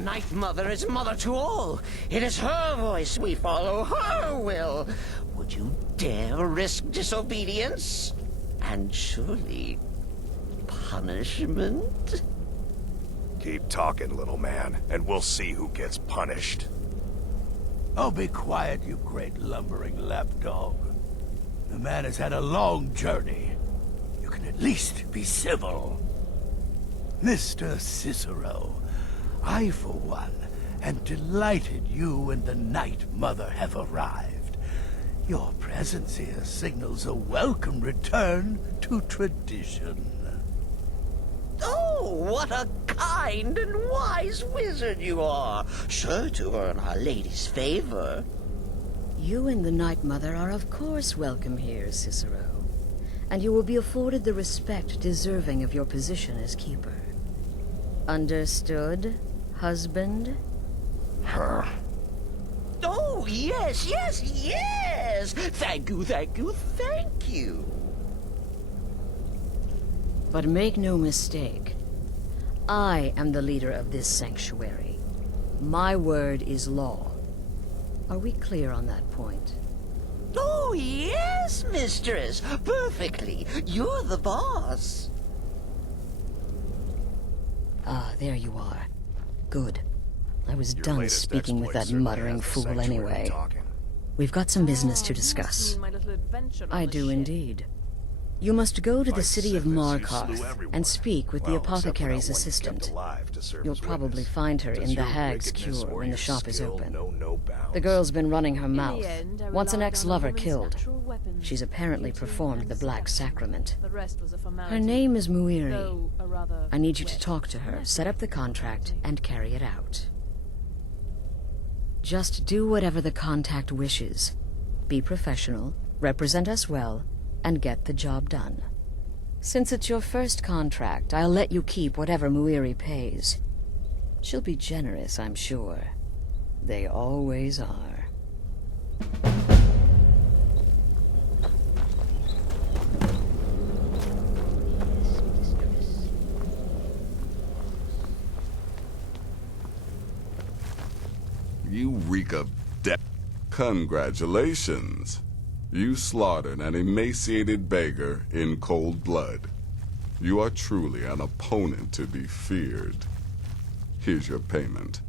Night Mother is mother to all. It is her voice we follow, her will. Would you dare risk disobedience? And surely punishment? Keep talking, little man, and we'll see who gets punished. Oh, be quiet, you great lumbering lapdog. The man has had a long journey. You can at least be civil. Mr. Cicero, I, for one, am delighted you and the Night Mother have arrived. Your presence here signals a welcome return to tradition. Oh, what a kind and wise wizard you are, sure to earn Our Lady's favor. You and the Night Mother are of course welcome here, Cicero. And you will be afforded the respect deserving of your position as keeper. Understood, husband? Her. Oh, yes, yes, yes! Thank you, thank you, thank you! But make no mistake, I am the leader of this sanctuary. My word is law. Are we clear on that point? Oh, yes, mistress. Perfectly. You're the boss. Ah, there you are. Good. I was Your done latest speaking with exploit that certainly muttering has the fool sanctuary anyway. talking. We've got some business to discuss. I do indeed. You must go to the city of Markarth and speak with the apothecary's assistant. You'll probably find her in the Hag's Cure when the shop is open. The girl's been running her mouth. Wants an ex-lover killed. She's apparently performed the Black Sacrament. Her name is Muiri. I need you to talk to her, set up the contract, and carry it out. Just do whatever the contact wishes. Be professional, represent us well, and get the job done. Since it's your first contract, I'll let you keep whatever Muiri pays. She'll be generous, I'm sure. They always are. You reek of death. Congratulations. You slaughtered an emaciated beggar in cold blood. You are truly an opponent to be feared. Here's your payment.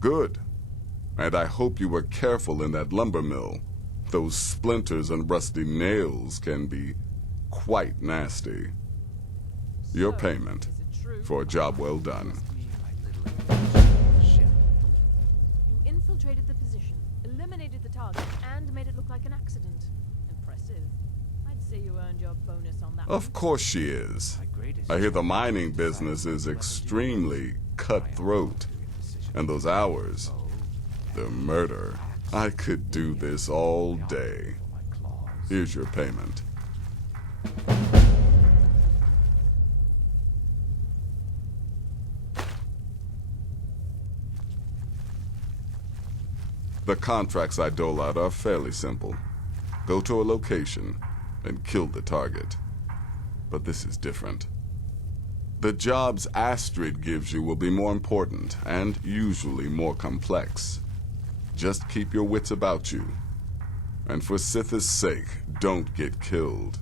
Good. And I hope you were careful in that lumber mill. Those splinters and rusty nails can be quite nasty. Your payment for a job well done. You infiltrated the position, eliminated the target, and made it look like an accident. Impressive. I'd say you earned your bonus on that. Of course she is. I hear the mining business is extremely cutthroat. And those hours, the murder. I could do this all day. Here's your payment. The contracts I dole out are fairly simple. Go to a location and kill the target. But this is different. The jobs Astrid gives you will be more important and usually more complex. Just keep your wits about you. And for Sith's sake, don't get killed.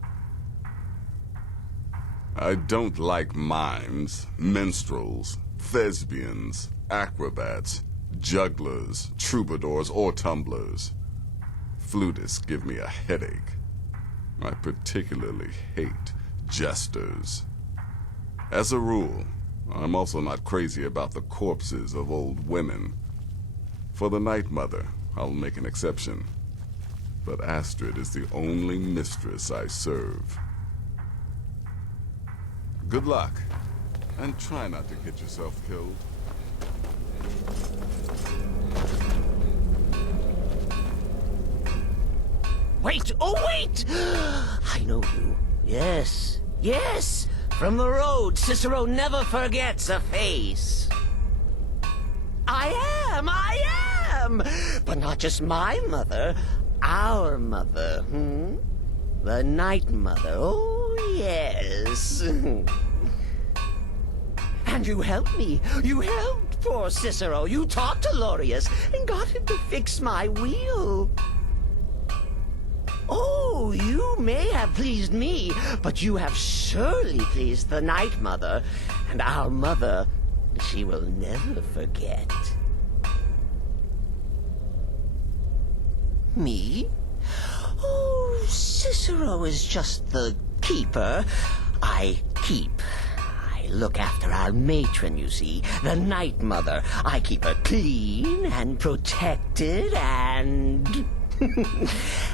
I don't like mimes, minstrels, thespians, acrobats, jugglers, troubadours, or tumblers. Flutists give me a headache. I particularly hate jesters. As a rule, I'm also not crazy about the corpses of old women. For the Night Mother, I'll make an exception. But Astrid is the only mistress I serve. Good luck, and try not to get yourself killed. Wait! Oh, wait! I know you. Yes, yes! From the road, Cicero never forgets a face. I am! But not just my mother, our mother, The Night Mother, oh yes. And you helped me. You helped poor Cicero. You talked to Lorius and got him to fix my wheel. Oh, you may have pleased me, but you have surely pleased the Night Mother. And our mother, she will never forget. Me? Oh, Cicero is just the keeper. I keep. I look after our matron, you see, the Night Mother. I keep her clean and protected and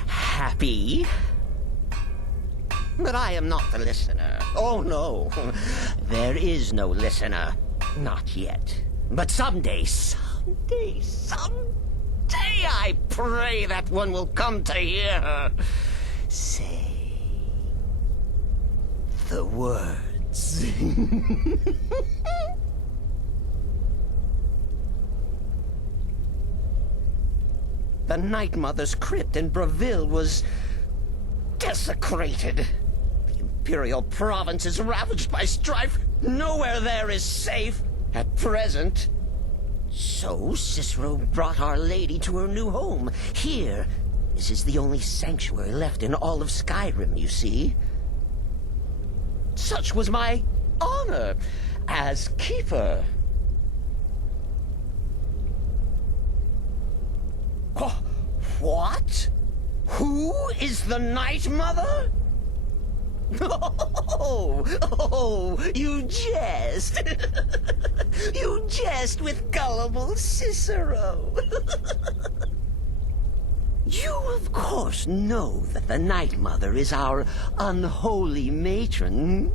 happy. But I am not the listener. Oh, no. There is no listener. Not yet. But someday, I pray that one will come to hear her say the words. The Night Mother's crypt in Breville was desecrated. The Imperial province is ravaged by strife. Nowhere there is safe at present. So Cicero brought Our Lady to her new home. Here, this is the only sanctuary left in all of Skyrim, you see. Such was my honor as keeper. What? Who is the Night Mother? Oh, you jest. You jest with gullible Cicero. You, of course, know that the Night Mother is our unholy matron.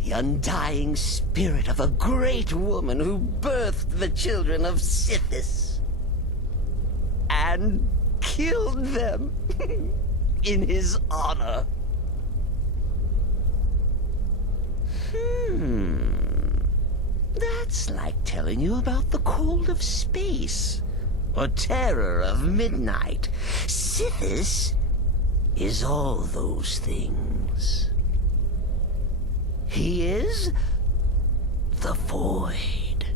The undying spirit of a great woman who birthed the children of Sithis. And killed them in his honor. That's like telling you about the cold of space, or terror of midnight. Sithis is all those things. He is the void.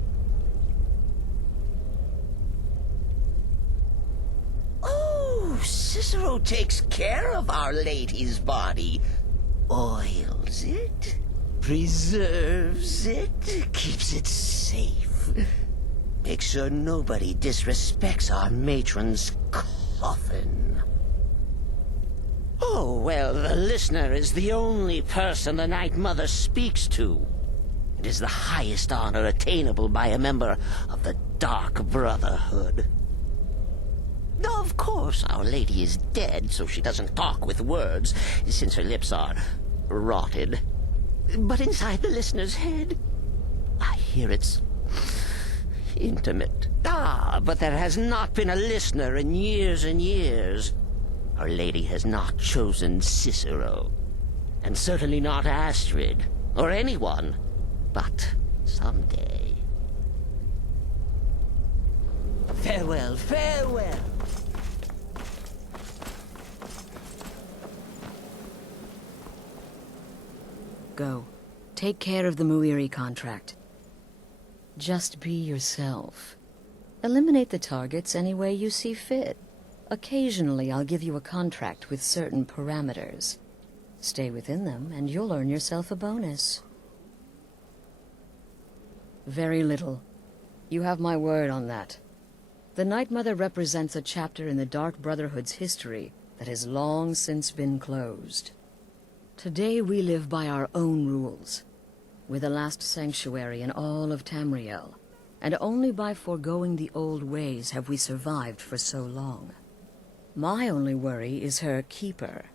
Oh, Cicero takes care of Our Lady's body. Oils it, preserves it, keeps it safe. Makes sure nobody disrespects our matron's coffin. Oh, well, the listener is the only person the Night Mother speaks to. It is the highest honor attainable by a member of the Dark Brotherhood. Of course, Our Lady is dead, so she doesn't talk with words, since her lips are rotted. But inside the listener's head, I hear it's intimate. But there has not been a listener in years and years. Our Lady has not chosen Cicero, and certainly not Astrid, or anyone. But someday. Farewell, farewell. Go. Take care of the Muiri contract. Just be yourself. Eliminate the targets any way you see fit. Occasionally, I'll give you a contract with certain parameters. Stay within them, and you'll earn yourself a bonus. Very little. You have my word on that. The Night Mother represents a chapter in the Dark Brotherhood's history that has long since been closed. Today we live by our own rules. We're the last sanctuary in all of Tamriel, and only by foregoing the old ways have we survived for so long. My only worry is her keeper.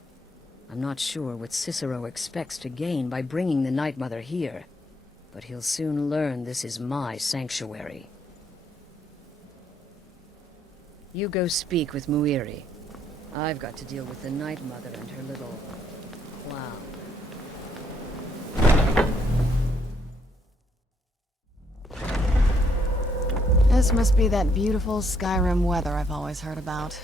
I'm not sure what Cicero expects to gain by bringing the Night Mother here, but he'll soon learn this is my sanctuary. You go speak with Muiri. I've got to deal with the Night Mother and her little clown. This must be that beautiful Skyrim weather I've always heard about.